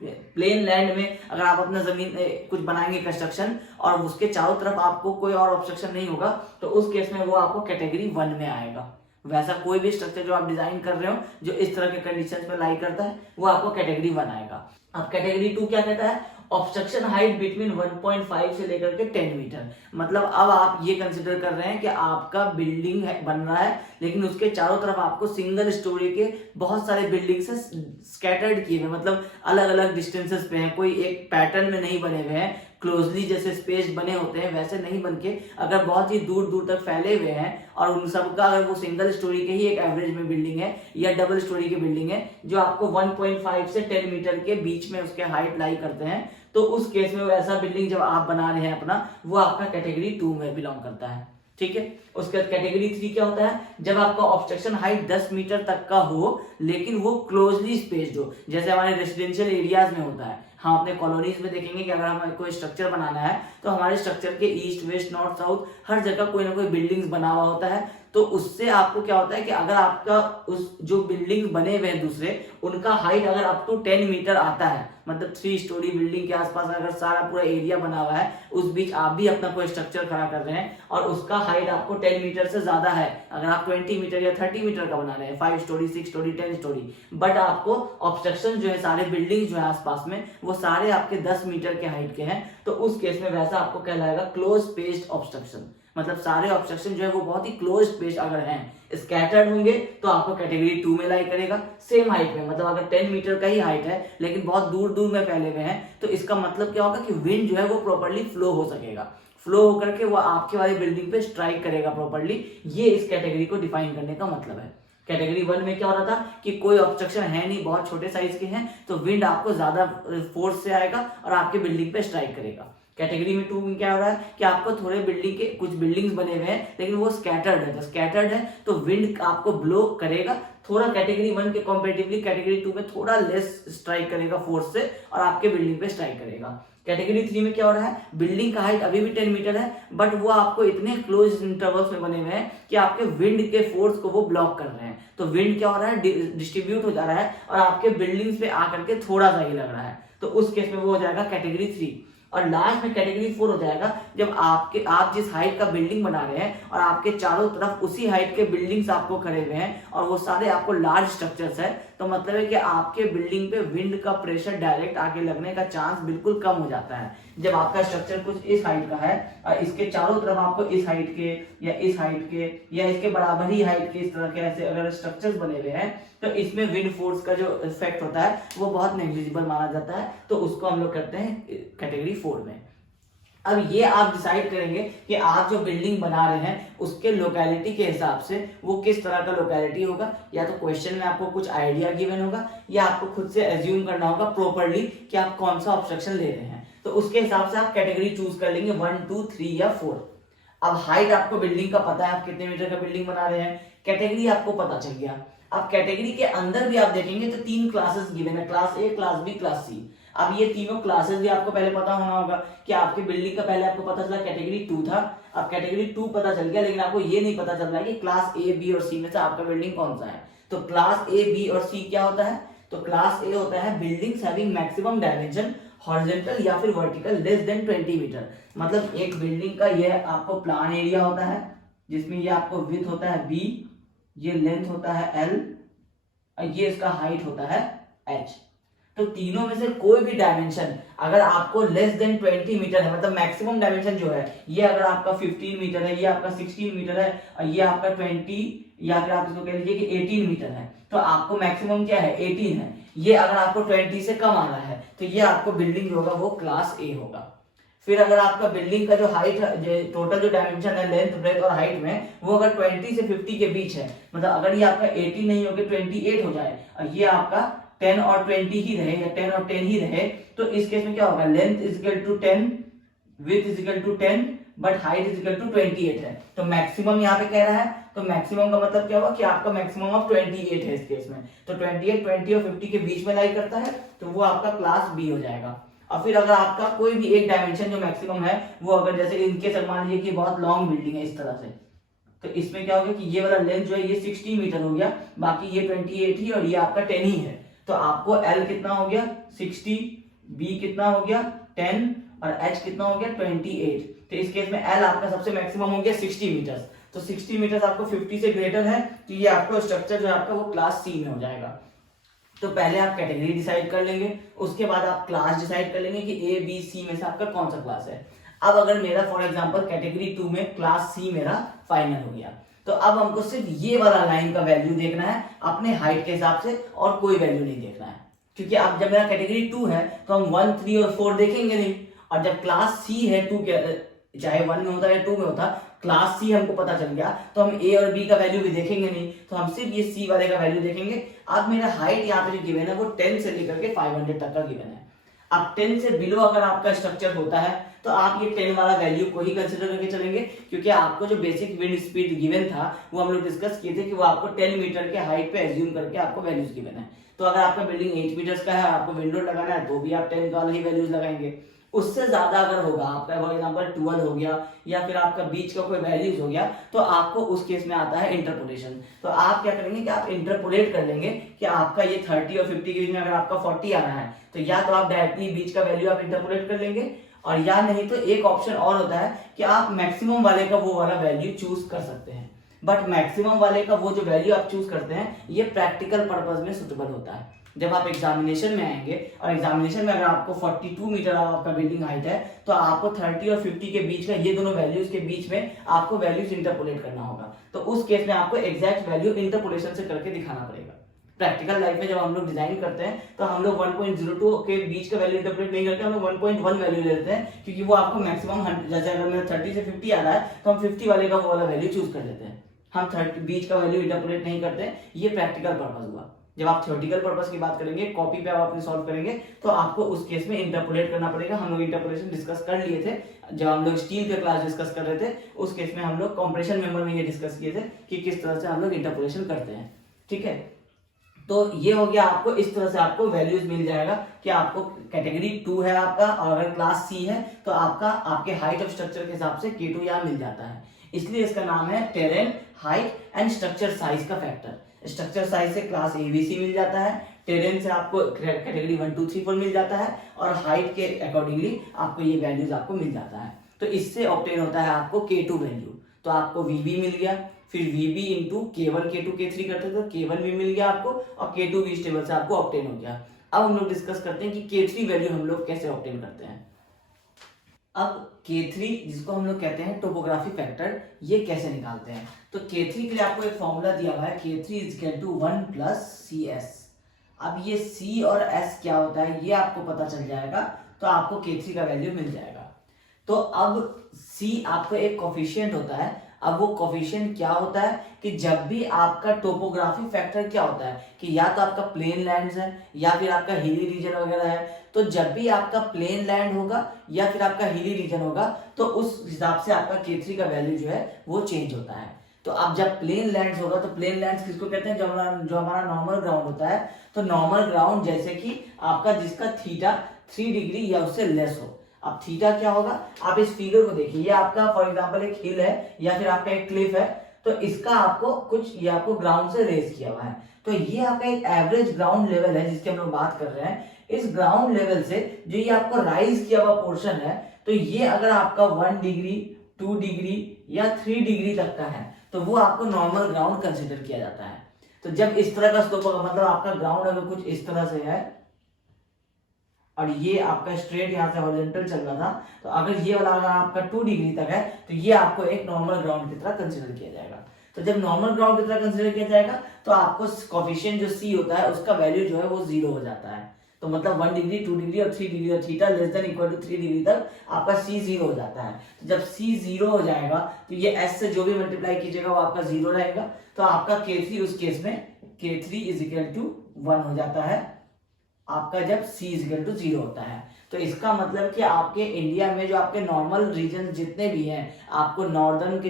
प्लेन लैंड में अगर आप अपना जमीन कुछ बनाएंगे कंस्ट्रक्शन और उसके चारों तरफ आपको कोई और ऑब्स्ट्रक्शन नहीं होगा, तो उस केस में वो आपको कैटेगरी 1 में आएगा। वैसा कोई भी स्ट्रक्चर जो आप डिजाइन कर रहे हो जो इस तरह के कंडीशंस में लाई करता है वो आपको कैटेगरी 1 आएगा। अब कैटेगरी 2 क्या कहता है? ऑब्स्ट्रक्शन हाइट बिटवीन 1.5 से लेकर के 10 मीटर। मतलब अब आप ये कंसिडर कर रहे हैं कि आपका बिल्डिंग बन रहा है लेकिन उसके चारों तरफ आपको सिंगल स्टोरी के बहुत सारे बिल्डिंग से स्कैटर्ड किए हुए, मतलब अलग अलग डिस्टेंसेस पे हैं, कोई एक पैटर्न में नहीं बने हुए हैं, क्लोजली जैसे स्पेस बने होते हैं वैसे नहीं बन के अगर बहुत ही दूर दूर तक फैले हुए हैं और उन सब का अगर वो सिंगल स्टोरी के ही एक एवरेज में बिल्डिंग है या डबल स्टोरी की बिल्डिंग है जो आपको 1.5 से 10 मीटर के बीच में उसके हाइट लाई करते हैं, तो उस केस में वैसा बिल्डिंग जब आप बना रहे हैं अपना वो आपका कैटेगरी 2 में बिलोंग करता है। ठीक है। उसके बाद कैटेगरी 3 क्या होता है? जब आपका ऑब्स्ट्रक्शन हाइट 10 मीटर तक का हो लेकिन वो क्लोजली स्पेस्ड हो, जैसे हमारे रेसिडेंशियल एरियाज में होता है। हाँ, अपने कॉलोनीज में देखेंगे कि अगर हमें कोई स्ट्रक्चर बनाना है तो हमारे स्ट्रक्चर के ईस्ट वेस्ट नॉर्थ साउथ हर जगह कोई ना कोई बिल्डिंग्स बना हुआ होता है। तो उससे आपको क्या होता है कि अगर आपका उस जो बिल्डिंग बने हुए हैं दूसरे उनका हाइट अगर अप टू 10 मीटर आता है, मतलब 3 स्टोरी बिल्डिंग के आसपास अगर सारा पूरा एरिया बना हुआ है उस बीच आप भी अपना कोई स्ट्रक्चर खड़ा कर रहे हैं और उसका हाइट आपको 10 मीटर से ज्यादा है, अगर आप 20 मीटर या 30 मीटर का बना रहे हैं, 5 स्टोरी 6 स्टोरी 10 स्टोरी, बट आपको ऑब्स्ट्रक्शन जो है सारे बिल्डिंग जो है आसपास में वो सारे आपके 10 मीटर के हाइट के हैं, तो उस केस में वैसा आपको कहलाएगा क्लोज स्पेस्ड ऑब्स्ट्रक्शन। मतलब सारे ऑब्स्ट्रक्शन जो है वो बहुत ही क्लोज स्पेस अगर हैं, स्कैटर्ड होंगे तो आपको कैटेगरी 2 में लाई करेगा। सेम हाइट में, मतलब अगर 10 मीटर का ही हाइट है लेकिन बहुत दूर दूर में फैले हुए हैं तो इसका मतलब क्या होगा कि विंड जो है वो प्रॉपर्ली फ्लो हो सकेगा, फ्लो होकर के वो आपके वाली बिल्डिंग पे स्ट्राइक करेगा प्रॉपर्ली। ये इस कैटेगरी को डिफाइन करने का मतलब है। कैटेगरी 1 में क्या हो रहा था कि कोई ऑब्स्ट्रक्शन है नहीं, बहुत छोटे साइज के हैं, तो विंड आपको ज्यादा फोर्स से आएगा और आपके बिल्डिंग पे स्ट्राइक करेगा। कैटेगरी में 2 में क्या हो रहा है कि आपको थोड़े बिल्डिंग के कुछ बिल्डिंग्स बने हुए हैं लेकिन वो स्कैटर्ड है, तो स्कैटर्ड है तो विंड आपको ब्लो करेगा थोड़ा, कैटेगरी 1 के कंपैरेटिवली कैटेगरी 2 में थोड़ा लेस स्ट्राइक करेगा फोर्स से और आपके बिल्डिंग पे स्ट्राइक करेगा। कैटेगरी 3 में क्या हो रहा है? बिल्डिंग का हाइट अभी भी 10 मीटर है बट वो आपको इतने क्लोज इंटरवल्स में बने हुए हैं कि आपके विंड के फोर्स को वो ब्लॉक कर रहे हैं, तो विंड क्या हो रहा है? डिस्ट्रीब्यूट हो जा रहा है और आपके बिल्डिंग्स पे आकर के थोड़ा सा ही लग रहा है, तो उस केस में वो हो जाएगा कैटेगरी 3। और लास्ट में कैटेगरी 4 हो जाएगा जब आप जिस हाइट का बिल्डिंग बना रहे हैं और आपके चारों तरफ उसी हाइट के बिल्डिंग्स आपको खड़े हुए हैं और वो सारे आपको लार्ज स्ट्रक्चर्स है, तो मतलब है कि आपके बिल्डिंग पे विंड का प्रेशर डायरेक्ट आके लगने का चांस बिल्कुल कम हो जाता है। जब आपका स्ट्रक्चर कुछ इस हाइट का है और इसके चारों तरफ आपको इस हाइट के या इस हाइट के या इसके बराबर ही हाइट के इस तरह के ऐसे अगर स्ट्रक्चर्स बने हुए हैं तो इसमें विंड फोर्स का जो इफेक्ट होता है वो बहुत नेग्लिजिबल माना जाता है, तो उसको हम लोग करते हैं कैटेगरी 4 में। अब ये आप डिसाइड करेंगे कि आप जो बिल्डिंग बना रहे हैं उसके लोकेलिटी के हिसाब से वो किस तरह का लोकेलिटी होगा, या तो क्वेश्चन में आपको कुछ आइडिया गिवन होगा या आपको खुद से एज्यूम करना होगा प्रॉपर्ली कि आप कौन सा ऑब्स्ट्रक्शन ले रहे हैं, तो उसके हिसाब से आप कैटेगरी चूज कर लेंगे 1, 2, 3 या 4। अब हाइट आपको बिल्डिंग का पता है, आप कितने मीटर का बिल्डिंग बना रहे हैं, कैटेगरी आपको पता चल गया। अब कैटेगरी के अंदर भी आप देखेंगे तो 3 क्लासेस गिवन है, class A, class B, class C. अब ये तीनों क्लासेस भी आपको पहले पता होना होगा कि आपके बिल्डिंग का पहले आपको पता चला कैटेगरी 2 था, अब कैटेगरी 2 पता चल गया लेकिन आपको ये नहीं पता चल रहा है कि क्लास ए, बी और सी में से आपका बिल्डिंग कौन सा है। तो क्लास ए, बी और सी क्या होता है? तो क्लास ए होता है buildings having maximum dimension horizontal या फिर वर्टिकल लेस देन 20 मीटर। मतलब एक बिल्डिंग का ये आपको प्लान एरिया होता है जिसमें ये आपको विड्थ होता है b, ये लेंथ होता है l और ये इसका हाइट होता है h। तो तीनों में से कोई भी डायमेंशन अगर आपको लेस देन 20 मीटर है, मतलब मैक्सिमम डायमेंशन जो है ये अगर आपका 15 मीटर है, ये आपका 16 मीटर है और ये आपका 20 या फिर आप इसको कह लीजिए कि 18 मीटर है, तो आपको मैक्सिमम क्या है? 18 है। ये अगर आपको 20 से कम आ रहा है तो ये आपको बिल्डिंग जो होगा वो क्लास ए होगा। फिर अगर आपका बिल्डिंग का जो हाइट टोटल जो डायमेंशन है लेंथ ब्रेथ और हाइट में वो अगर 20 से 50 के बीच है, मतलब अगर ये आपका 18 नहीं होकर 28 हो जाए और ये आपका 10 और 20 ही रहे या 10 और 10 ही रहे, तो इस केस में क्या होगा, length is equal to 10, width is equal to 10, but height is equal to 28 है। तो मैक्सिमम यहाँ पे कह रहा है, तो मैक्सिमम का मतलब क्या होगा कि आपका मैक्सिमम ऑफ 28 है इस केस में। तो 28, 20 और 50 के बीच में लाई करता है, तो वो आपका क्लास बी हो जाएगा। और फिर अगर आपका कोई भी एक डायमेंशन जो मैक्सिमम है वो अगर जैसे इनके सर मान लीजिए कि बहुत लॉन्ग बिल्डिंग है इस तरह से, तो इसमें क्या होगा कि ये वाला लेंथ जो है ये 60 मीटर हो गया, बाकी ये 28 ही और ये आपका 10 ही है। तो आपको L कितना हो गया 60, B कितना हो गया 10 और H कितना हो गया 28। तो इस केस में L आपका सबसे मैक्सिमम हो गया 60 मीटर। तो 60 मीटर आपको 50 से ग्रेटर है, तो ये आपका स्ट्रक्चर जो है आपका वो क्लास सी में हो जाएगा। तो पहले आप कैटेगरी डिसाइड कर लेंगे, उसके बाद आप क्लास डिसाइड कर लेंगे कि ए बी सी में से आपका कौन सा क्लास है। अब अगर मेरा फॉर एग्जांपल कैटेगरी 2 में क्लास सी मेरा फाइनल हो गया, तो अब हमको सिर्फ ये वाला लाइन का वैल्यू देखना है अपने हाइट के हिसाब से और कोई वैल्यू नहीं देखना है, क्योंकि अब जब मेरा कैटेगरी 2 है तो हम 1, 3 और 4 देखेंगे नहीं, और जब क्लास सी है 2 के चाहे 1 में होता है या 2 में होता, क्लास सी हमको पता चल गया तो हम ए और बी का वैल्यू भी देखेंगे नहीं, तो हम सिर्फ ये सी वाले का वैल्यू देखेंगे। अब मेरा हाइट यहाँ पे जो गिवन है वो 10 से लेकर के 500 तक का गिवन है। अब 10 से बिलो अगर आपका स्ट्रक्चर होता है तो आप ये 10 वाला वैल्यू को ही कंसिडर करके चलेंगे, क्योंकि आपको जो बेसिक विंड स्पीड गिवन था वो हम लोग डिस्कस किए थे कि वो आपको 10 मीटर के हाइट पे एज्यूम करके आपको वैल्यूज गिवन है। तो अगर आपका बिल्डिंग 8 मीटर्स का है, आपको विंडो लगाना है, तो भी आप 10 वाला ही वैल्यूज लगाएंगे। उससे ज्यादा अगर होगा आपका फॉर एग्जांपल 12 हो गया या फिर आपका बीच का कोई वैल्यूज हो गया, तो आपको उस केस में आता है इंटरपोलेशन। तो आप क्या करेंगे कि आप इंटरपोलेट कर लेंगे कि आपका ये 30 और 50 के बीच में अगर आपका 40 आ रहा है, तो या तो आप डायरेक्टली बीच का वैल्यू आप इंटरपोलेट कर लेंगे, और या नहीं तो एक ऑप्शन और होता है कि आप मैक्सिमम वाले का वो वाला वैल्यू चूज कर सकते हैं। बट मैक्सिमम वाले का वो जो वैल्यू आप चूज करते हैं ये प्रैक्टिकल पर्पज में सुटेबल होता है। जब आप एग्जामिनेशन में आएंगे और एग्जामिनेशन में अगर आपको 42 मीटर आपका बिल्डिंग हाइट है, तो आपको 30 और 50 के बीच का ये दोनों वैल्यूज के बीच में आपको वैल्यूज इंटरपोलेट करना होगा। तो उस केस में आपको एग्जैक्ट वैल्यू इंटरपोलेशन से करके दिखाना पड़ेगा। प्रैक्टिकल लाइफ में जब हम लोग डिजाइन करते हैं तो हम लोग 1.02 के बीच का वैल्यू इंटरप्रेट नहीं करते, हम लोग 1.1 वैल्यू लेते हैं, क्योंकि वो आपको मैक्सिमम, जैसे अगर मेरा 30 से 50 आ रहा है तो हम 50 वाले का वो वाला वैल्यू चूज कर लेते हैं, हम 30 बीच का वैल्यू इंटरप्रेट नहीं करते। ये प्रैक्टिकल पर्पस हुआ। जब आप थ्योरेटिकल पर्पस की बात करेंगे, कॉपी पे आप अपने सॉल्व करेंगे, तो आपको उस केस में इंटरपोलेट करना पड़ेगा। हम लोग इंटरपोलेशन डिस्कस कर लिए थे जब हम लोग स्टील के क्लास डिस्कस कर रहे थे, उस केस में हम लोग कंप्रेशन मेंबर में ये डिस्कस किए थे कि किस तरह से हम लोग इंटरपोलेशन करते हैं। ठीक है, तो ये हो गया, आपको इस तरह से आपको वैल्यूज मिल जाएगा कि आपको कैटेगरी 2 है आपका, और अगर क्लास सी है तो आपका आपके हाइट ऑफ स्ट्रक्चर के हिसाब से K2 यहाँ मिल जाता है। इसलिए इसका नाम है terrain height and structure size का फैक्टर। स्ट्रक्चर साइज से क्लास ABC मिल जाता है, टेरेन से आपको कैटेगरी 1, 2, 3, 4 मिल जाता है, और हाइट के अकॉर्डिंगली आपको ये वैल्यूज आपको मिल जाता है। तो इससे ऑब्टेन होता है आपको K2 वैल्यू। तो आपको VB मिल गया, फिर VB into K1, K2, K3 करते थे, तो K1 भी मिल गया आपको, और K2 भी इस टेबल से आपको ऑब्टेन हो गया। अब हम लोग डिस्कस करते हैं कि K3 वैल्यू हम लोग कैसे ऑब्टेन करते हैं। अब K3 जिसको हम लोग कहते हैं टोपोग्राफी फैक्टर, ये कैसे निकालते हैं। तो K3 के लिए आपको एक फॉर्मूला दिया हुआ है, K3 is equal to 1 plus CS। अब ये C और S क्या होता है ये आपको पता चल जाएगा, तो आपको K3 का वैल्यू मिल जाएगा। तो अब C आपका एक कोफिशिएंट होता है। अब वो कोफिशिएंट क्या होता है कि जब भी आपका टोपोग्राफी फैक्टर क्या होता है कि या तो आपका प्लेन लैंड्स है या फिर आपका हिली रीजन वगैरह है, तो जब भी आपका प्लेन लैंड होगा या फिर आपका हिली रीजन होगा तो उस हिसाब से आपका K3 का वैल्यू जो है वो चेंज होता है। तो अब जब प्लेन लैंड्स होगा, तो प्लेन लैंड्स किसको कहते हैं, जो हमारा नॉर्मल ग्राउंड होता है। तो नॉर्मल ग्राउंड जैसे कि आपका जिसका थीटा 3 डिग्री या उससे लेस हो। अब थीटा क्या होगा, आप इस फिगर को देखिए, ये आपका फॉर एग्जांपल एक हिल है या फिर आपका एक क्लिफ है, तो इसका आपको कुछ ये आपको ग्राउंड से रेज किया हुआ है, तो ये आपका एक एवरेज ग्राउंड लेवल है जिसकी हम लोग बात कर रहे हैं। इस ग्राउंड लेवल से जो ये आपको राइज किया हुआ पोर्शन है, तो ये अगर आपका 1 डिग्री 2 डिग्री या 3 डिग्री तक का है, तो वो आपको नॉर्मल ग्राउंड कंसिडर किया जाता है। तो जब इस तरह का स्लोप होगा, मतलब आपका ग्राउंड अगर कुछ इस तरह से है और ये आपका स्ट्रेट यहाँ से हॉरिजॉन्टल चल रहा था, तो अगर ये वाला अगर आपका 2 डिग्री तक है, तो ये आपको एक नॉर्मल ग्राउंड की तरह कंसिडर किया जाएगा। तो जब नॉर्मल ग्राउंड की तरह कंसिडर किया जाएगा, तो आपको कोफिशिएंट जो C होता है उसका वैल्यू जो है वो 0 हो जाता है। तो मतलब 1 डिग्री 2 डिग्री और 3 डिग्री और theta less than equal to 3 degree तक आपका C 0 हो जाता है। तो जब C 0 हो जाएगा, तो ये S से जो भी मल्टीप्लाई कीजिएगा वो आपका 0 रहेगा। तो आपका K3 उस केस में K3 इज इक्वल टू 1 हो जाता है। आपका जब C इक्वल टू 0 होता है। तो इसका मतलब कि आपके इंडिया में जो आपके नॉर्मल रीजन जितने भी हैं, आपको नॉर्दर्न के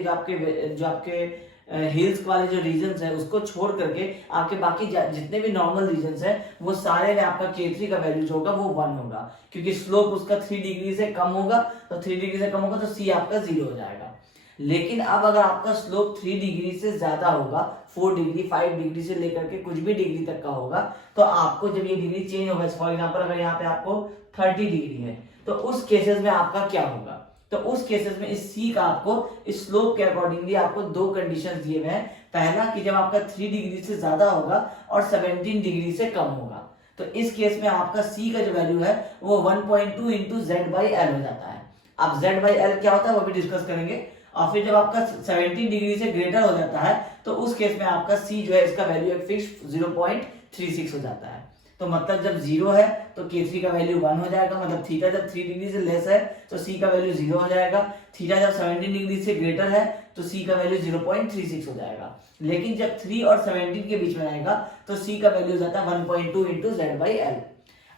जो आपके हिल्स वाले जो रीजन्स है उसको छोड़ करके आपके बाकी जितने भी नॉर्मल रीजन्स है वो सारे में आपका K3 का वैल्यू जो होगा वो 1 होगा, क्योंकि स्लोप उसका 3 डिग्री से कम होगा, तो 3 डिग्री से कम होगा तो C आपका 0 हो जाएगा। लेकिन अब अगर आपका स्लोप 3 डिग्री से ज्यादा होगा, 4 डिग्री 5 डिग्री से लेकर के कुछ भी डिग्री तक का होगा, तो आपको जब ये डिग्री चेंज होगा, फॉर एग्जांपल अगर यहाँ पे आपको 30 डिग्री है तो उस केसेस में आपका क्या होगा, तो उस केसेस में इस C का आपको इस स्लोप के अकॉर्डिंगली आपको दो कंडीशन दिए हुए हैं। पहला कि जब आपका 3 डिग्री से ज्यादा होगा और 17 डिग्री से कम होगा, तो इस केस में आपका C का जो वैल्यू है वो 1.2 इंटू जेड बाई एल हो जाता है। अब जेड बाई एल क्या होता है वो भी डिस्कस करेंगे। और फिर जब आपका 17 डिग्री से ग्रेटर हो जाता है तो उस केस में आपका C जो है इसका वैल्यू एक फिक्स 0.36 हो जाता है। तो मतलब जब 0 है तो K3 का वैल्यू 1 हो जाएगा, मतलब थीटा जब 3 डिग्री से लेस है तो C का वैल्यू 0 हो जाएगा, थीटा जब 17 डिग्री से ग्रेटर है तो C का वैल्यू 0.36 हो जाएगा। लेकिन जब 3 और 17 के बीच में आएगा तो C का वैल्यू जाता है 1.2 इंटू जेड बाई एल।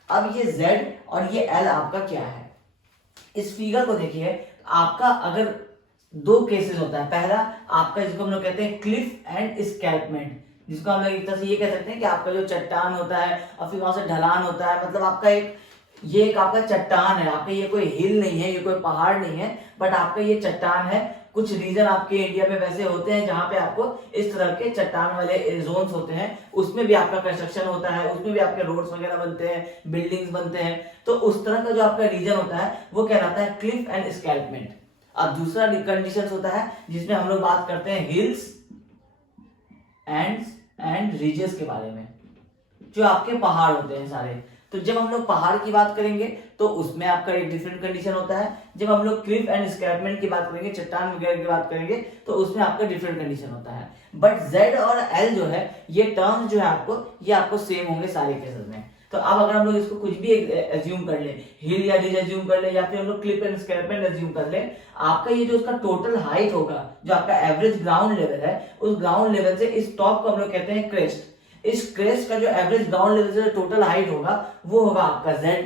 अब ये Z और ये L आपका क्या है, इस फिगर को देखिए। आपका अगर दो केसेस होता है, पहला आपका जिसको हम लोग कहते हैं क्लिफ एंड स्कैल्पमेंट, जिसको हम लोग एक तरह से ये कह सकते हैं कि आपका जो चट्टान होता है और फिर वहां से ढलान होता है, मतलब आपका एक आपका चट्टान है, आपका ये कोई हिल नहीं है, ये कोई पहाड़ नहीं है, बट आपका ये चट्टान है। कुछ रीजन आपके इंडिया में वैसे होते हैं जहां पे आपको इस तरह के चट्टान वाले जोन्स होते हैं, उसमें भी आपका कंस्ट्रक्शन होता है, उसमें भी आपके रोड्स वगैरह बनते हैं, बिल्डिंग्स बनते हैं। तो उस तरह का जो आपका रीजन होता है वो कहलाता है क्लिफ एंड स्कैल्पमेंट। अब दूसरा कंडीशन होता है जिसमें हम लोग बात करते हैं हिल्स एंड रिजेस के बारे में, जो आपके पहाड़ होते हैं सारे। तो जब हम लोग पहाड़ की बात करेंगे तो उसमें आपका एक डिफरेंट कंडीशन होता है, जब हम लोग क्लिफ एंड स्कैर्पमेंट की बात करेंगे, चट्टान वगैरह की बात करेंगे, तो उसमें आपका डिफरेंट कंडीशन होता है। बट Z और L जो है ये टर्म्स जो है ये आपको सेम होंगे सारे केसेस में। तो अब अगर हम लोग इसको कुछ भी एज्यूम कर ले, हिल या रिज एज्यूम कर ले, या फिर हम लोग क्लिफ एंड स्कैर्पमेंट एज्यूम कर ले, आपका ये जो उसका टोटल हाइट होगा, जो आपका एवरेज ग्राउंड लेवल है, उस ग्राउंड लेवल से इस टॉप को हम लोग कहते हैं क्रेस्ट। इस क्रेस्ट का जो एवरेज ग्राउंड लेवल से टोटल हाइट होगा वो होगा आपका Z।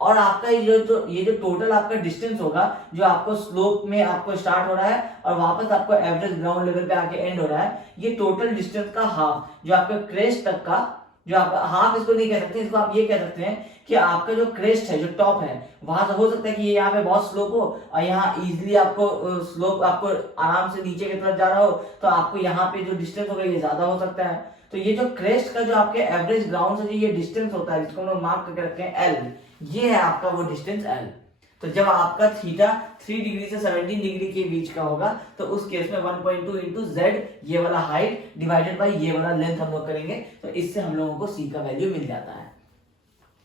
और आपका ये जो टोटल आपका डिस्टेंस होगा, जो आपको स्लोप में आपको स्टार्ट हो रहा है और वापस आपको एवरेज ग्राउंड लेवल पे आके एंड हो रहा है, ये टोटल डिस्टेंस का हाफ, जो आपका क्रेस्ट तक का, जो आपका हाफ इसको नहीं कह सकते, इसको आप ये कह सकते हैं कि आपका जो क्रेस्ट है, जो टॉप है, वहां से हो सकता है कि ये यहाँ पे बहुत स्लोप हो और यहाँ इजिली आपको स्लोप आपको आराम से नीचे की तरफ जा रहा हो, तो आपको यहाँ पे जो डिस्टेंस होगा ये ज्यादा हो सकता है। तो ये जो क्रेस्ट का जो आपके एवरेज ग्राउंड से ये डिस्टेंस होता है, जिसको हम लोग मार्क करके रखते हैं L, ये है आपका वो डिस्टेंस L। तो जब आपका थीटा 3 डिग्री से 17 डिग्री के बीच का होगा तो उस केस में 1.2 इंटू जेड, ये वाला हाइट डिवाइडेड बाय ये वाला लेंथ हम लोग करेंगे, तो इससे हम लोगों को C का वैल्यू मिल जाता है।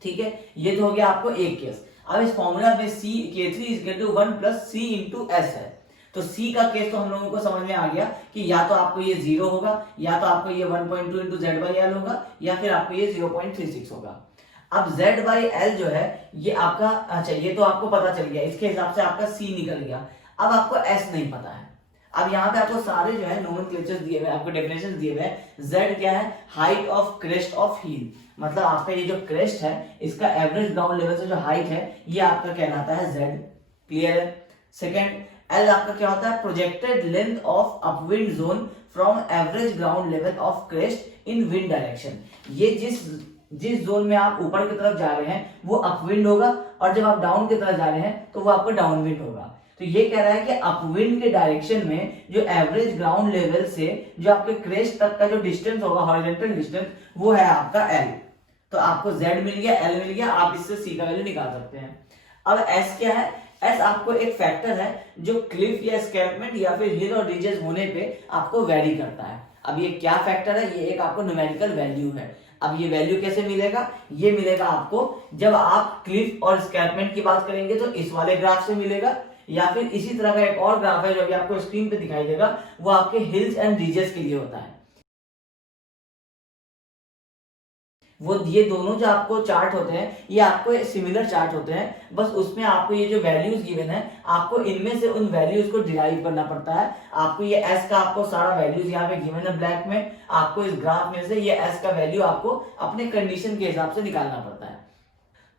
ठीक है, ये तो हो गया आपको एक केस। अब इस फॉर्मूला में K3 is to 1 plus C into S है, तो C का केस तो हम लोगों को समझ में आ गया कि या तो आपको ये 0 होगा, या तो आपको ये 1.2 इंटू जेड बाई एल होगा, या फिर आपको ये 0.36 होगा। अब Z बाई एल जो है ये आपका, अच्छा ये तो आपको पता चल गया, इसके हिसाब से आपका C निकल गया। अब आपको S नहीं पता है। अब यहाँ पे आपको सारे जो है नोमेनक्लेचर्स दिए हुए, आपको डेफिनेशन दिए हुए हैं। Z क्या है, हाइट ऑफ क्रेस्ट ऑफ हिल, मतलब आपका ये जो क्रेस्ट है इसका एवरेज ग्राउंड लेवल से जो हाइट है ये आपका कहलाता है Z। क्लियर है। सेकेंड, L आपका क्या होता है, projected length of upwind zone from average ground level of crest in wind direction. ये जिस जोन में आप ऊपर की तरफ जा रहे हैं वो अपविंड होगा, और जब आप डाउन की तरफ जा रहे हैं तो वो आपका डाउनविंड होगा। तो ये कह रहा है कि अपविंड के डायरेक्शन में जो एवरेज ग्राउंड लेवल से जो आपके क्रेस्ट तक का जो डिस्टेंस होगा, हॉरिजॉन्टल डिस्टेंस, वो है आपका L। तो आपको Z मिल गया, L मिल गया, आप इससे C का वैल्यू निकाल सकते हैं। अब S क्या है, S आपको एक फैक्टर है जो क्लिफ या स्कैर्पमेंट या फिर हिल और रिजेस होने पे आपको वेरी करता है। अब ये क्या फैक्टर है, ये एक आपको न्यूमेरिकल वैल्यू है। अब ये वैल्यू कैसे मिलेगा, ये मिलेगा आपको जब आप क्लिफ और स्कैर्पमेंट की बात करेंगे तो इस वाले ग्राफ से मिलेगा, या फिर इसी तरह का एक और ग्राफ है जो अभी आपको स्क्रीन पे दिखाई देगा, वो आपके हिल्स एंड रिजेस के लिए होता है। वो ये दोनों जो आपको चार्ट होते हैं ये आपको सिमिलर चार्ट होते हैं, बस उसमें आपको ये जो वैल्यूज गिवन है आपको इनमें से उन वैल्यूज को डिराइव करना पड़ता है। आपको ये एस का आपको सारा वैल्यूज यहाँ पे गिवन है ब्लैक में, आपको इस ग्राफ में से ये एस का वैल्यू आपको अपने कंडीशन के हिसाब से निकालना पड़ता है।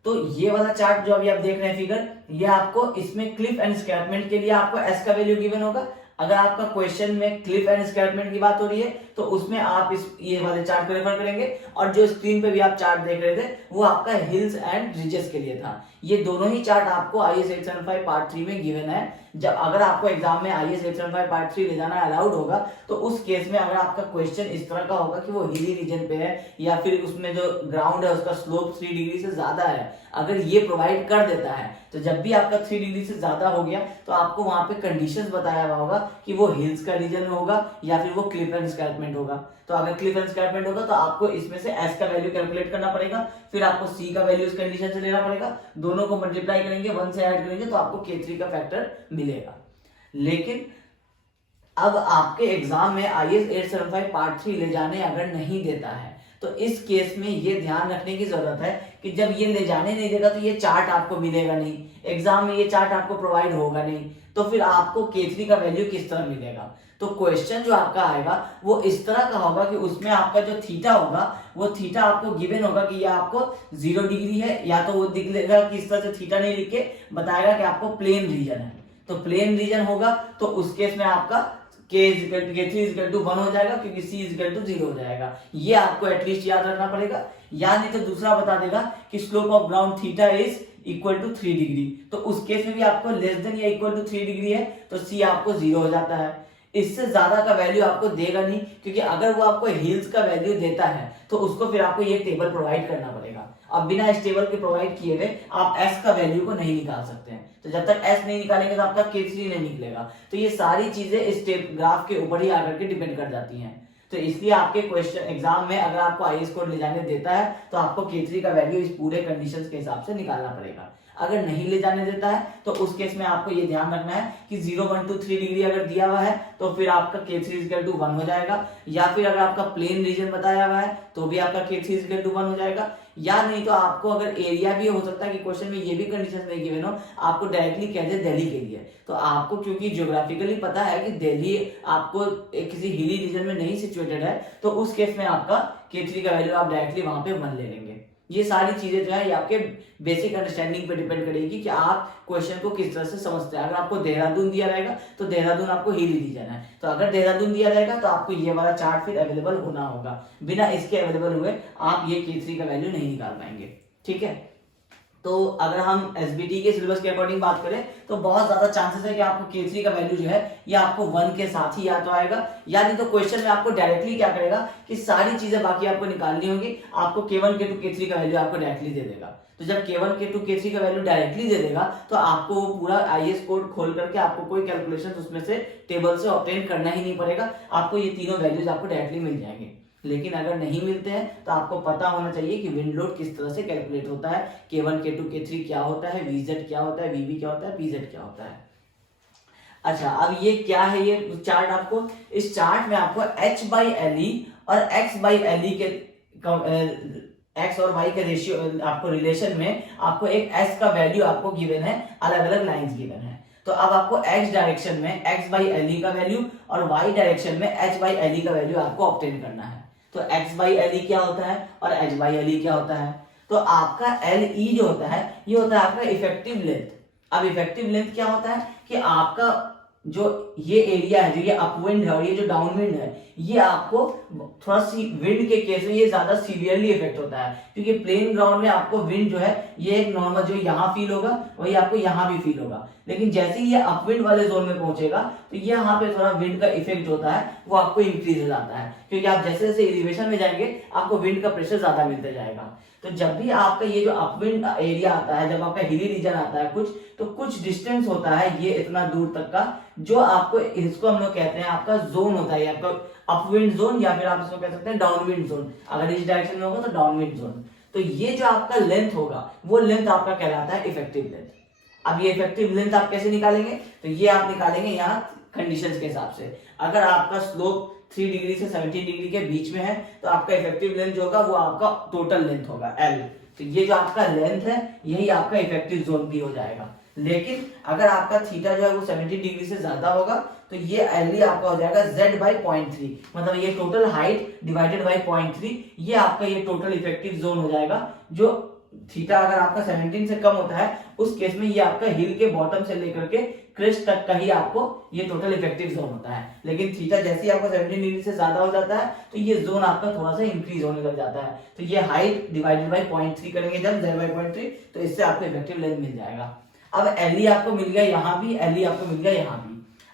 तो ये वाला चार्ट जो अभी आप देख रहे हैं फिगर, ये आपको इसमें क्लिफ एंड स्कैर्पमेंट के लिए आपको एस का वैल्यू गिवन होगा। अगर आपका क्वेश्चन में क्लिफ एंड स्कैर्पमेंट की बात हो रही है तो उसमें आप इस ये वाले चार्ट को रेफर करेंगे, और जो स्क्रीन पे भी आप चार्ट देख रहे थे वो आपका हिल्स एंड रिजेस के लिए था। ये दोनों ही चार्ट आपको IAS 875 पार्ट 3 में गिवन है। जब अगर आपको एग्जाम में IAS 875 पार्ट 3 ले जाना अलाउड होगा तो उस केस में अगर आपका क्वेश्चन इस तरह का होगा कि वो हिली रीजन पे है या फिर उसमें जो ग्राउंड है उसका स्लोप 3 डिग्री से ज्यादा है, अगर ये प्रोवाइड कर देता है तो जब भी आपका 3 डिग्री से ज्यादा हो गया तो आपको वहां पे कंडीशंस बताया हुआ होगा कि वो हिल्स का रीजन में होगा या फिर वो क्लिफ एंड स्कैर्पमेंट होगा। तो अगर क्लिफ एंड स्कैर्पमेंट होगा तो आपको इसमें से एस का वैल्यू कैलकुलेट करना पड़ेगा, फिर आपको सी का वैल्यू इस कंडीशन से लेना पड़ेगा, दोनों को मल्टीप्लाई करेंगे 1 से ऐड करेंगे तो आपको K3 का फैक्टर मिलेगा। लेकिन अब आपके एग्जाम में IAS 875 पार्ट 3 ले जाने अगर नहीं देता है तो इस केस में ये ध्यान रखने की जरूरत है कि जब ये ले जाने नहीं देगा तो ये चार्ट आपको मिलेगा नहीं, एग्जाम में ये चार्ट आपको प्रोवाइड होगा नहीं, तो फिर आपको K3 का वैल्यू किस तरह मिलेगा। तो क्वेश्चन जो आपका आएगा वो इस तरह का होगा कि उसमें आपका जो थीटा होगा वो थीटा आपको गिवन होगा कि ये आपको 0 डिग्री है, या तो वो दिख लेगा कि इस तरह से थीटा नहीं लिख के बताएगा कि आपको प्लेन रीजन है। तो प्लेन रीजन होगा तो उस केस में आपका K3 1 हो जाएगा क्योंकि C 0 हो जाएगा। ये आपको एटलीस्ट याद रखना पड़ेगा। या नहीं तो दूसरा बता देगा कि slope of ground theta is equal to 3 degree, तो उस केस में भी आपको लेस देन या इक्वल टू 3 डिग्री है तो C आपको 0 हो जाता है। इससे ज्यादा का वैल्यू आपको देगा नहीं, क्योंकि अगर वो आपको हिल्स का वैल्यू देता है तो उसको फिर आपको ये टेबल प्रोवाइड करना पड़ेगा। अब बिना इस टेबल के प्रोवाइड किए हुए आप एस का वैल्यू को नहीं निकाल सकते हैं, तो जब तक एस नहीं निकालेंगे तो आपका K3 नहीं निकलेगा। तो ये सारी चीजें इस ग्राफ के ऊपर ही आकर के डिपेंड कर जाती हैं। तो इसलिए आपके क्वेश्चन एग्जाम में अगर आपको IAS कोड ले जाने देता है तो आपको K3 का वैल्यू इस पूरे कंडीशंस के हिसाब से निकालना पड़ेगा। अगर नहीं ले जाने देता है तो उस केस में आपको ये ध्यान रखना है कि 0 1 2 3 डिग्री अगर दिया हुआ है तो फिर आपका K3 1 हो जाएगा, या फिर अगर आपका प्लेन रीजन बताया हुआ है तो भी आपका K3 1 हो जाएगा। या नहीं तो आपको अगर एरिया भी हो सकता है कि क्वेश्चन में ये भी कंडीशन नहीं गिवन हो, आपको डायरेक्टली कह दे दिल्ली के लिए, तो आपको क्योंकि ज्योग्राफिकली पता है कि दिल्ली आपको किसी हिली रीजन में नहीं सिचुएटेड है तो उस केस में आपका K3 का वैल्यू आप डायरेक्टली वहां पे 1 ले लेंगे। ये सारी चीजें जो है ये आपके बेसिक अंडरस्टैंडिंग पे डिपेंड करेगी कि आप क्वेश्चन को किस तरह से समझते हैं। अगर आपको देहरादून दिया रहेगा तो देहरादून आपको हिली रीजन है, तो अगर देहरादून दिया रहेगा तो आपको ये वाला चार्ट फिर अवेलेबल होना होगा, बिना इसके अवेलेबल हुए आप ये K3 का वैल्यू नहीं निकाल पाएंगे। ठीक है, तो अगर हम SBT के सिलेबस के अकॉर्डिंग बात करें तो बहुत ज्यादा चांसेस है कि आपको K3 का वैल्यू जो है ये आपको 1 के साथ ही या तो आएगा, या नहीं तो क्वेश्चन में आपको डायरेक्टली क्या करेगा कि सारी चीजें बाकी आपको निकालनी होगी, आपको K1 K2 K3 का वैल्यू आपको डायरेक्टली दे देगा। तो जब K1 K2 K3 का वैल्यू डायरेक्टली दे देगा तो आपको वो पूरा IAS कोड खोल करके आपको कोई कैलकुलेशन उसमें से टेबल से ऑब्टेन करना ही नहीं पड़ेगा, आपको ये तीनों वैल्यूज आपको डायरेक्टली मिल जाएंगे। लेकिन अगर नहीं मिलते हैं तो आपको पता होना चाहिए कि विंड लोड किस तरह से कैलकुलेट होता है, K1 K2 K3 क्या होता है, VZ क्या होता है, VB क्या होता है, PZ क्या होता है। अच्छा, अब ये क्या है, ये चार्ट आपको इस चार्ट में आपको H/LE और X/LE के X और Y के रेशियो आपको रिलेशन में आपको एक S का वैल्यू आपको गिवन है, अलग अलग लाइंस गिवन है। तो अब आपको X डायरेक्शन में X/LE का वैल्यू और Y डायरेक्शन में H/LE का वैल्यू आपको ऑब्टेन करना है। तो X/LE क्या होता है और H/LE क्या होता है, तो आपका LE जो होता है ये होता है आपका इफेक्टिव लेंथ। अब इफेक्टिव लेंथ क्या होता है कि आपका जो ये एरिया है, जो ये अपविंड है और ये जो डाउनविंड है, ये आपको थोड़ा सी विंड के केस में ये ज्यादा सीवियरली इफेक्ट होता है, क्योंकि प्लेन ग्राउंड में आपको विंड जो है ये एक नॉर्मल जो यहाँ फील होगा वही आपको यहाँ भी फील होगा, लेकिन जैसे ही ये अपविंड वाले जोन में पहुंचेगा तो ये यहाँ पे थोड़ा विंड का इफेक्ट होता है वो आपको इंक्रीज हो जाता है, क्योंकि आप जैसे जैसे एलिवेशन में जाएंगे आपको विंड का प्रेशर ज्यादा मिलते जाएगा। तो जब भी आपका ये जो अपविंड एरिया आता है, जब आपका हिली रीजन आता है कुछ डिस्टेंस होता है ये इतना दूर तक का, जो आपको इसको हम लोग कहते हैं आपका जोन होता है, आपका अपविंड जोन या फिर आप इसको कह सकते हैं डाउनविंड जोन। अगर इस डायरेक्शन में होगा तो डाउनविंड जोन। तो ये जो आपका लेंथ होगा वो लेंथ आपका कहलाता है इफेक्टिव लेंथ। अब ये इफेक्टिव लेंथ आप कैसे निकालेंगे, तो ये आप निकालेंगे यहाँ कंडीशंस के हिसाब से। अगर आपका स्लोप डिग्री से 17 डिग्री के बीच में है, तो आपका इफेक्टिव लेंथ जो होगा वो आपका टोटल लेंथ होगा L। तो ये जो आपका लेंथ है यही आपका इफेक्टिव जोन भी हो जाएगा। लेकिन अगर आपका थीटा जो है वो 70 डिग्री से ज्यादा होगा तो ये L आपका हो जाएगा Z बाई 0.3, मतलब ये टोटल हाइट डिवाइडेड बाई 0.3, ये आपका ये टोटल इफेक्टिव जोन हो जाएगा। जो थीटा अगर आपका 17 से कम होता है उस केस में ये आपका हिल के बॉटम से लेकर के क्रेस्ट तक का ही आपको ये टोटल इफेक्टिव जोन होता है। लेकिन थीटा जैसे ही आपका 17 डिग्री से ज्यादा हो जाता है तो ये जोन आपका थोड़ा सा इंक्रीज होने लग जाता है। तो ये हाइट डिवाइडेड बाई 0.3 करेंगे जब Z बाई 0.3, तो इससे आपको इफेक्टिव लेंथ मिल जाएगा। अब L आपको मिल गया यहाँ भी, L आपको मिल गया यहाँ भी।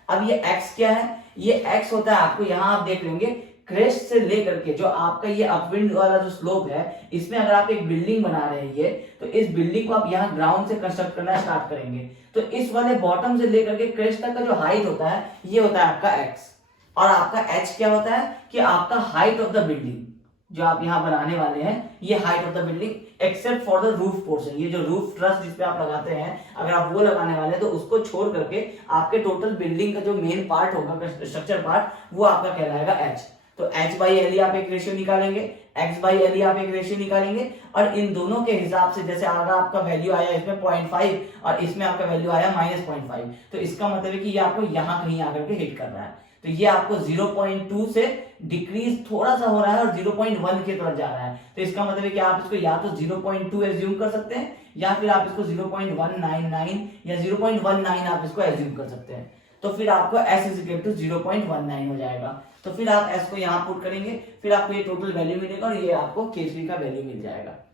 अब ये x क्या है, ये x होता है आपको, यहाँ आप देख लेंगे क्रेस्ट से लेकर के जो आपका ये अपविंड वाला जो स्लोप है, इसमें अगर आप एक बिल्डिंग बना रहे हैं तो इस बिल्डिंग को आप यहाँ ग्राउंड से कंस्ट्रक्ट करना स्टार्ट करेंगे, तो इस वाले बॉटम से लेकर के क्रेस्ट तक का जो हाइट होता है ये होता है आपका x। और आपका h क्या होता है कि आपका हाइट ऑफ द बिल्डिंग जो आप यहाँ बनाने वाले हैं, ये height of the building except for the roof portion, ये जो रूफ ट्रस जिसपे आप लगाते हैं अगर आप वो लगाने वाले हैं तो उसको छोड़ करके आपके टोटल बिल्डिंग का जो मेन पार्ट होगा, स्ट्रक्चर पार्ट, वो आपका कहलाएगा h। तो h बाई एल आप एक रेशियो निकालेंगे, x बाई एल आप एक रेशियो निकालेंगे, और इन दोनों के हिसाब से जैसे अगर आपका वैल्यू आया इसमें 0.5 और इसमें आपका वैल्यू आया -0.5, तो इसका मतलब है कि ये आपको यहाँ कहीं आकर के हिट कर रहा है। तो ये आपको 0.2 से डिक्रीज थोड़ा सा हो रहा है और 0.1 की तरफ जा रहा है, तो इसका मतलब है कि आप इसको या तो 0.2 एज्यूम कर सकते हैं या फिर आप इसको 0.199 या 0.19 आप इसको एज्यूम कर सकते हैं। तो फिर आपको s इज इक्वल टू 0.19 हो जाएगा। तो फिर आप s को यहाँ पुट करेंगे, फिर आपको ये टोटल वैल्यू मिलेगा और ये आपको K3 का वैल्यू मिल जाएगा।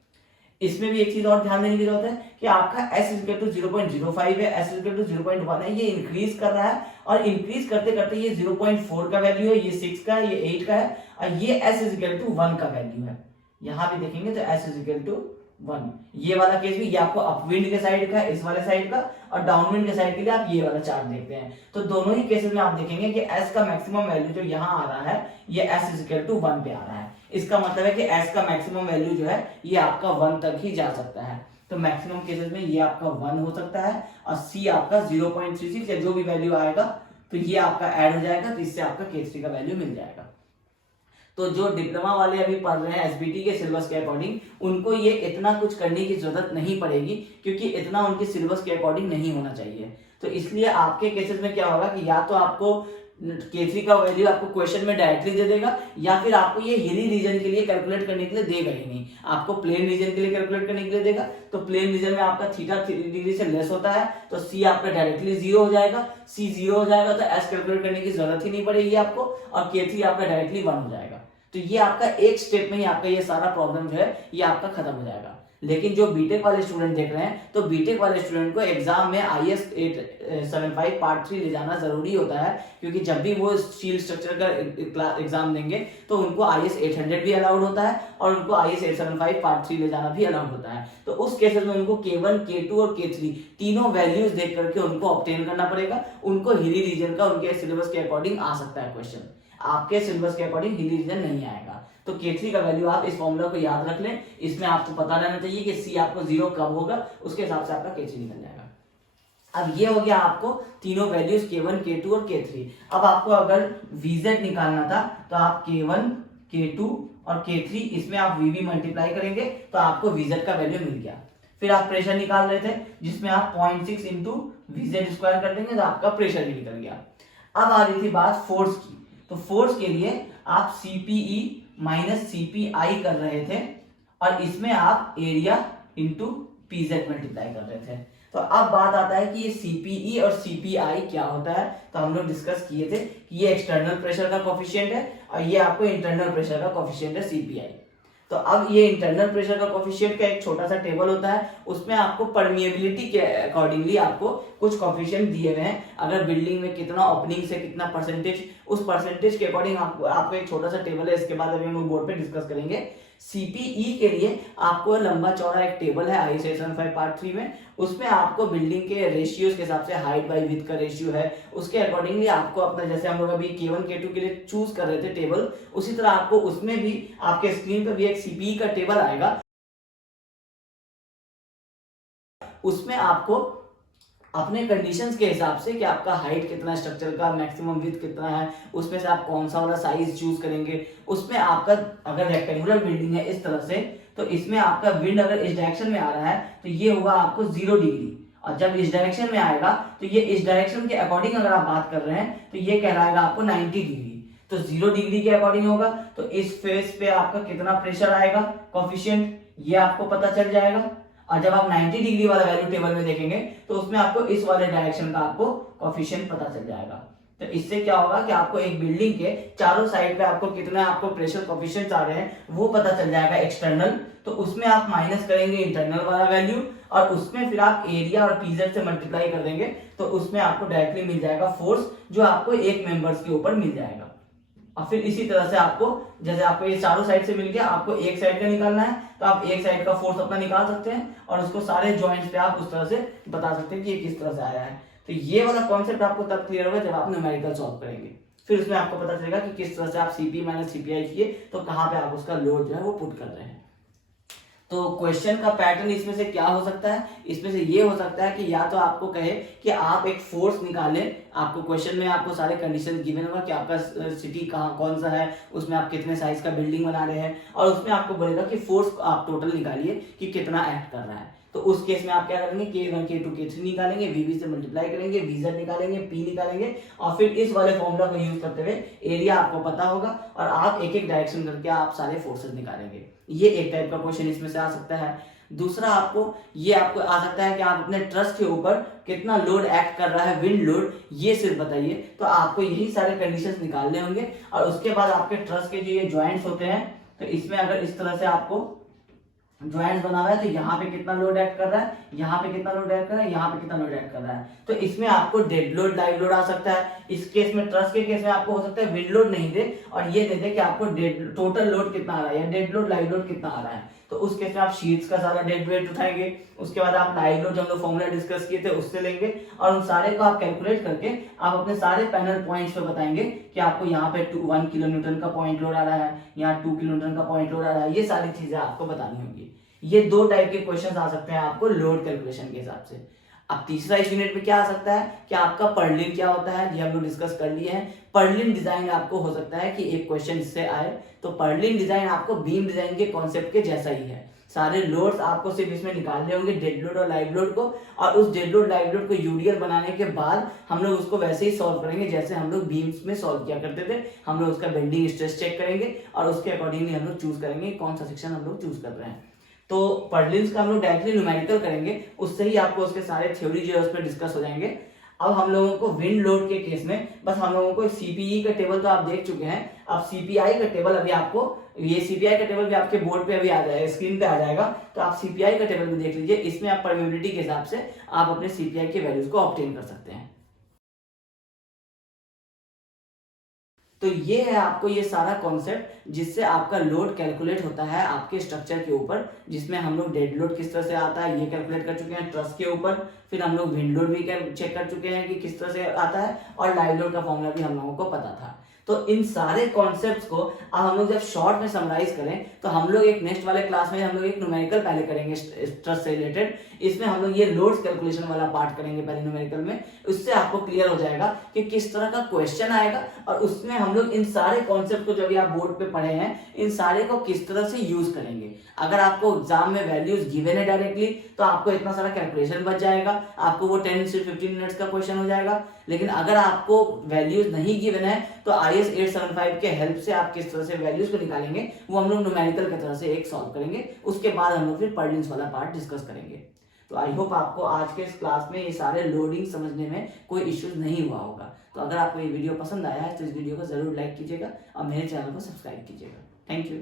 इसमें भी एक चीज और ध्यान देने की जरूरत है कि आपका s इज इक्वल टू 0.05 है, s इज इक्वल टू 0.1 है, ये इंक्रीज कर रहा है और इंक्रीज करते करते ये 0.4 का वैल्यू है, ये 6 का है, ये 8 का है, और ये s इज इक्वल टू 1 का वैल्यू है। यहाँ भी देखेंगे तो s इज इक्वल टू 1। ये वाला केस भी ये आपको अपविंड के साइड का, इस वाले साइड का, और डाउनविंड के साइड के लिए आप ये वाला चार्ट देखते हैं। तो दोनों ही केसेस में आप देखेंगे कि s का मैक्सिमम वैल्यू जो यहाँ आ रहा है ये s इज इक्वल टू 1 पे आ रहा है। इसका मतलब है कि s का मैक्सिमम वैल्यू जो है ये आपका 1 तक ही जा सकता है। तो मैक्सिमम केसेस में ये आपका 1 हो सकता है और c आपका 0.36 या जो भी वैल्यू आएगा तो ये आपका ऐड हो जाएगा, तो इससे आपका K3 का वैल्यू मिल जाएगा। तो जो डिप्लोमा वाले अभी पढ़ रहे हैं एसबीटी के सिलेबस के अकॉर्डिंग, उनको ये इतना कुछ करने की जरूरत नहीं पड़ेगी, क्योंकि इतना उनके सिलेबस के अकॉर्डिंग नहीं होना चाहिए। तो इसलिए आपके केसेस में क्या होगा कि या तो आपको K3 का वैल्यू आपको क्वेश्चन में डायरेक्टली दे देगा, या फिर आपको ये हिली रीजन के लिए कैलकुलेट करने के लिए देगा ही नहीं, आपको प्लेन रीजन के लिए कैलकुलेट करने के लिए देगा। तो प्लेन रीजन में आपका थीटा 3 डिग्री से लेस होता है तो c आपका डायरेक्टली 0 हो जाएगा, c 0 हो जाएगा तो s कैलकुलेट करने की जरूरत ही नहीं पड़ेगी आपको, और K3 आपका डायरेक्टली 1 हो जाएगा। तो ये आपका एक स्टेप में ही आपका ये सारा प्रॉब्लम जो है ये आपका खत्म हो जाएगा। लेकिन जो बीटेक वाले स्टूडेंट देख रहे हैं, तो बीटेक वाले स्टूडेंट को एग्जाम में IS 875 पार्ट 3 ले जाना जरूरी होता है, क्योंकि जब भी वो स्टील स्ट्रक्चर का एग्जाम देंगे तो उनको IS 800 भी अलाउड होता है और उनको IS 875 पार्ट 3 ले जाना भी अलाउड होता है। तो उस केसेस में उनको K1, K2 और K3 तीनों वैल्यूज देख करके उनको ऑब्टेन करना पड़ेगा। उनको हिली रीजन का उनके सिलेबस के अकॉर्डिंग आ सकता है क्वेश्चन, आपके सिलेबस के अकॉर्डिंग हिली रीजन नहीं आएगा। तो K3 का वैल्यू आप इस फॉर्मूला को याद रख लें, इसमें आपको पता रहना चाहिए कि C आपको 0 कब होगा, उसके हिसाब से आपका K3 निकल जाएगा। अब ये हो गया आपको तीनों वैल्यूज K1, K2 और K3। अब आपको अगर VZ निकालना था तो आप K1, K2 और K3 इसमें आप VB मल्टीप्लाई करेंगे तो आपको VZ का वैल्यू मिल गया। फिर आप प्रेशर निकाल रहे थे जिसमें आप 0.6 इंटू VZ स्क्वायर कर देंगे तो आपका प्रेशर भी निकल गया। अब आ रही थी बात फोर्स की, तो फोर्स के लिए आप CPE माइनस CPI कर रहे थे और इसमें आप एरिया इंटू PZ मल्टीप्लाई कर रहे थे। तो अब बात आता है कि ये CPE और CPI क्या होता है। तो हम लोग डिस्कस किए थे कि ये एक्सटर्नल प्रेशर का कोफिशिएंट है और ये आपको इंटरनल प्रेशर का कोफिशिएंट है CPI। तो अब ये इंटरनल प्रेशर का कोफिशिएंट का एक छोटा सा टेबल होता है, उसमें आपको परमिएबिलिटी के अकॉर्डिंगली आपको कुछ कोफिशिएंट दिए हुए हैं। अगर बिल्डिंग में कितना ओपनिंग से कितना परसेंटेज, उस परसेंटेज के अकॉर्डिंग आपको एक छोटा सा टेबल है, इसके बाद अभी हम बोर्ड पे डिस्कस करेंगे। CPE के लिए आपको लंबा चौड़ा एक टेबल है IS 875 पार्ट 3 में, उसमें आपको बिल्डिंग के रेशियोज के हिसाब से हाइट बाई विड्थ का रेशियो है, उसके अकॉर्डिंगली आपको अपना, जैसे हम लोग अभी K1 K2 के लिए चूज कर रहे थे टेबल, उसी तरह आपको उसमें भी आपके स्क्रीन पर भी एक CPE का टेबल आएगा। उसमें आपको अपने कंडीशंस के हिसाब से कि आपका हाइट कितना, स्ट्रक्चर का मैक्सिमम विड्थ कितना है, उसमें से आप कौन सा वाला साइज चूज करेंगे। उसमें आपका अगर रेक्टेंगुलर बिल्डिंग है इस तरह से, तो इसमें आपका विंड अगर इस डायरेक्शन में आ रहा है तो ये होगा आपको 0 डिग्री, और जब इस डायरेक्शन में आएगा तो ये इस डायरेक्शन के अकॉर्डिंग अगर आप बात कर रहे हैं तो ये कहलाएगा आपको 90 डिग्री। तो 0 डिग्री के अकॉर्डिंग होगा तो इस फेस पे आपका कितना प्रेशर आएगा, कोफिशिएंट, ये आपको पता चल जाएगा। और जब आप 90 डिग्री वाला वैल्यू टेबल में देखेंगे तो उसमें आपको इस वाले डायरेक्शन का आपको कोफिशिएंट पता चल जाएगा। तो इससे क्या होगा कि आपको एक बिल्डिंग के चारों साइड पे आपको कितना आपको प्रेशर कोफिशिएंट्स आ रहे हैं वो पता चल जाएगा एक्सटर्नल। तो उसमें आप माइनस करेंगे इंटरनल वाला वैल्यू, और उसमें फिर आप एरिया और पीजेड से मल्टीप्लाई कर देंगे तो उसमें आपको डायरेक्टली मिल जाएगा फोर्स, जो आपको एक मेंबर्स के ऊपर मिल जाएगा। और फिर इसी तरह से आपको, जैसे आपको ये चारों साइड से मिल गया, आपको एक साइड का निकालना है तो आप एक साइड का फोर्स अपना निकाल सकते हैं और उसको सारे जॉइंट्स पे आप उस तरह से बता सकते हैं कि ये किस तरह से आया है। तो ये वाला कॉन्सेप्ट आपको तब क्लियर होगा जब आप न्यूमेरिकल सॉल्व करेंगे। फिर उसमें आपको पता चलेगा कि किस तरह से आप सीपी माइनस सीपीआई किए तो कहाँ पे आप उसका लोड जो है वो पुट कर रहे हैं। तो क्वेश्चन का पैटर्न इसमें से क्या हो सकता है, इसमें से ये हो सकता है कि या तो आपको कहे कि आप एक फोर्स निकालें, आपको क्वेश्चन में आपको सारे कंडीशन गिवन होगा कि आपका सिटी कहाँ कौन सा है, उसमें आप कितने साइज का बिल्डिंग बना रहे हैं, और उसमें आपको बोलेगा कि फोर्स आप टोटल निकालिए कि कितना एक्ट कर रहा है। तो उस केस में आप क्या करेंगे, K1 K2 K3 निकालेंगे, VB से मल्टीप्लाई करेंगे, VZ निकालेंगे, P निकालेंगे, और फिर इस वाले फॉर्मूला को यूज करते हुए एरिया आपको पता होगा और आप एक एक डायरेक्शन करके आप सारे फोर्सेस निकालेंगे। ये एक टाइप का क्वेश्चन इसमें से आ सकता है। दूसरा आपको आ सकता है कि आप अपने ट्रस के ऊपर कितना लोड एक्ट कर रहा है, विंड लोड, ये सिर्फ बताइए। तो आपको यही सारे कंडीशंस निकालने होंगे, और उसके बाद आपके ट्रस के जो ये जॉइंट्स होते हैं, तो इसमें अगर इस तरह से आपको ज्वाइंट्स बना हुआ है तो यहाँ पे कितना लोड एक्ट कर रहा है, यहाँ पे कितना लोड एक्ट कर रहा है, यहाँ पे कितना लोड एक्ट कर रहा है। तो इसमें आपको डेड लोड, लाइव लोड आ सकता है। इस केस में, ट्रस के केस में आपको हो सकता है विंड लोड नहीं दे और ये दे दे कि आपको डेड टोटल लोड कितना आ रहा है या डेड लोड लाइव लोड कितना आ रहा है। तो उस केस में आप शीट्स का सारा डेड वेट उठाएंगे, उसके बाद आप लाइव लोड जो हम लोग फॉर्मूला डिस्कस किए थे उससे लेंगे, और उन सारे को आप कैलकुलेट करके आप अपने सारे पैनल पॉइंट्स पे बताएंगे कि आपको यहाँ पे 1 किलो न्यूटन का पॉइंट लोड आ रहा है, यहाँ 2 किलो न्यूटन का पॉइंट लोड आ रहा है। ये सारी चीजें आपको बतानी होंगी। ये दो टाइप के क्वेश्चंस आ सकते हैं आपको लोड कैलकुलेशन के हिसाब से। अब तीसरा इस यूनिट में क्या आ सकता है कि आपका पर्लिन क्या होता है, ये हम लोग डिस्कस कर लिए हैं। पर्लिन डिजाइन आपको हो सकता है कि एक क्वेश्चन इससे आए, तो पर्लिन डिजाइन आपको बीम डिजाइन के कॉन्सेप्ट के जैसा ही है। सारे लोड्स आपको सिर्फ इसमें निकालने होंगे, डेड लोड और लाइव लोड को, और उस डेड लोड लाइव लोड को यूडीएल बनाने के बाद हम लोग उसको वैसे ही सॉल्व करेंगे जैसे हम लोग बीम्स में सॉल्व किया करते थे। हम लोग उसका बेंडिंग स्ट्रेस चेक करेंगे और उसके अकॉर्डिंगली हम लोग चूज करेंगे कौन सा सेक्शन हम लोग चूज कर रहे हैं। तो पर्लिन्स का हम लोग डायरेक्टली न्यूमेरिकल करेंगे, उससे ही आपको उसके सारे थ्योरी जो है उस पर डिस्कस हो जाएंगे। अब हम लोगों को विंड लोड के केस में बस हम लोगों को सीपीई का टेबल तो आप देख चुके हैं, अब सीपीआई का टेबल अभी आपको, ये सीपीआई का टेबल भी आपके बोर्ड पे अभी आ जाएगा, स्क्रीन पे आ जाएगा, तो आप सीपीआई का टेबल भी देख लीजिए। इसमें आप परमेबिलिटी के हिसाब से आप अपने सीपीआई के वैल्यूज को ऑब्टेन कर सकते हैं। तो ये है आपको ये सारा कॉन्सेप्ट जिससे आपका लोड कैलकुलेट होता है आपके स्ट्रक्चर के ऊपर, जिसमें हम लोग डेड लोड किस तरह से आता है ये कैलकुलेट कर चुके हैं ट्रस के ऊपर, फिर हम लोग विंड लोड भी चेक कर चुके हैं कि किस तरह से आता है, और लाइव लोड का फॉर्मूला भी हम लोगों को पता था। तो इन सारे कॉन्सेप्ट्स को अब हम लोग जब शॉर्ट में समराइज करें तो हम लोग एक नेक्स्ट वाले क्लास में हम लोग एक न्यूमेरिकल पहले करेंगे ट्रस से रिलेटेड। इसमें हम लोग ये लोड्स कैलकुलेशन वाला पार्ट करेंगे पहले न्यूमेरिकल में, उससे आपको क्लियर हो जाएगा कि किस तरह का क्वेश्चन आएगा, और उसमें हम लोग इन सारे कॉन्सेप्ट को जो भी आप बोर्ड पे पढ़े हैं इन सारे को किस तरह से यूज करेंगे। अगर आपको एग्जाम में वैल्यूज गिवन है डायरेक्टली तो आपको इतना सारा कैलकुलेशन बच जाएगा, आपको वो 10 से 15 मिनट्स का क्वेश्चन हो जाएगा। लेकिन अगर आपको वैल्यूज नहीं गिवन है तो IS 875 के हेल्प से आप किस तरह से वैल्यूज को निकालेंगे वो हम लोग न्यूमेरिकल की तरह से एक सॉल्व करेंगे। उसके बाद हम लोग फिर पर्लिन्स वाला पार्ट डिस्कस करेंगे। तो आई होप आपको आज के इस क्लास में ये सारे लोडिंग समझने में कोई इश्यूज नहीं हुआ होगा। तो अगर आपको ये वीडियो पसंद आया है तो इस वीडियो को जरूर लाइक कीजिएगा और मेरे चैनल को सब्सक्राइब कीजिएगा। Thank you.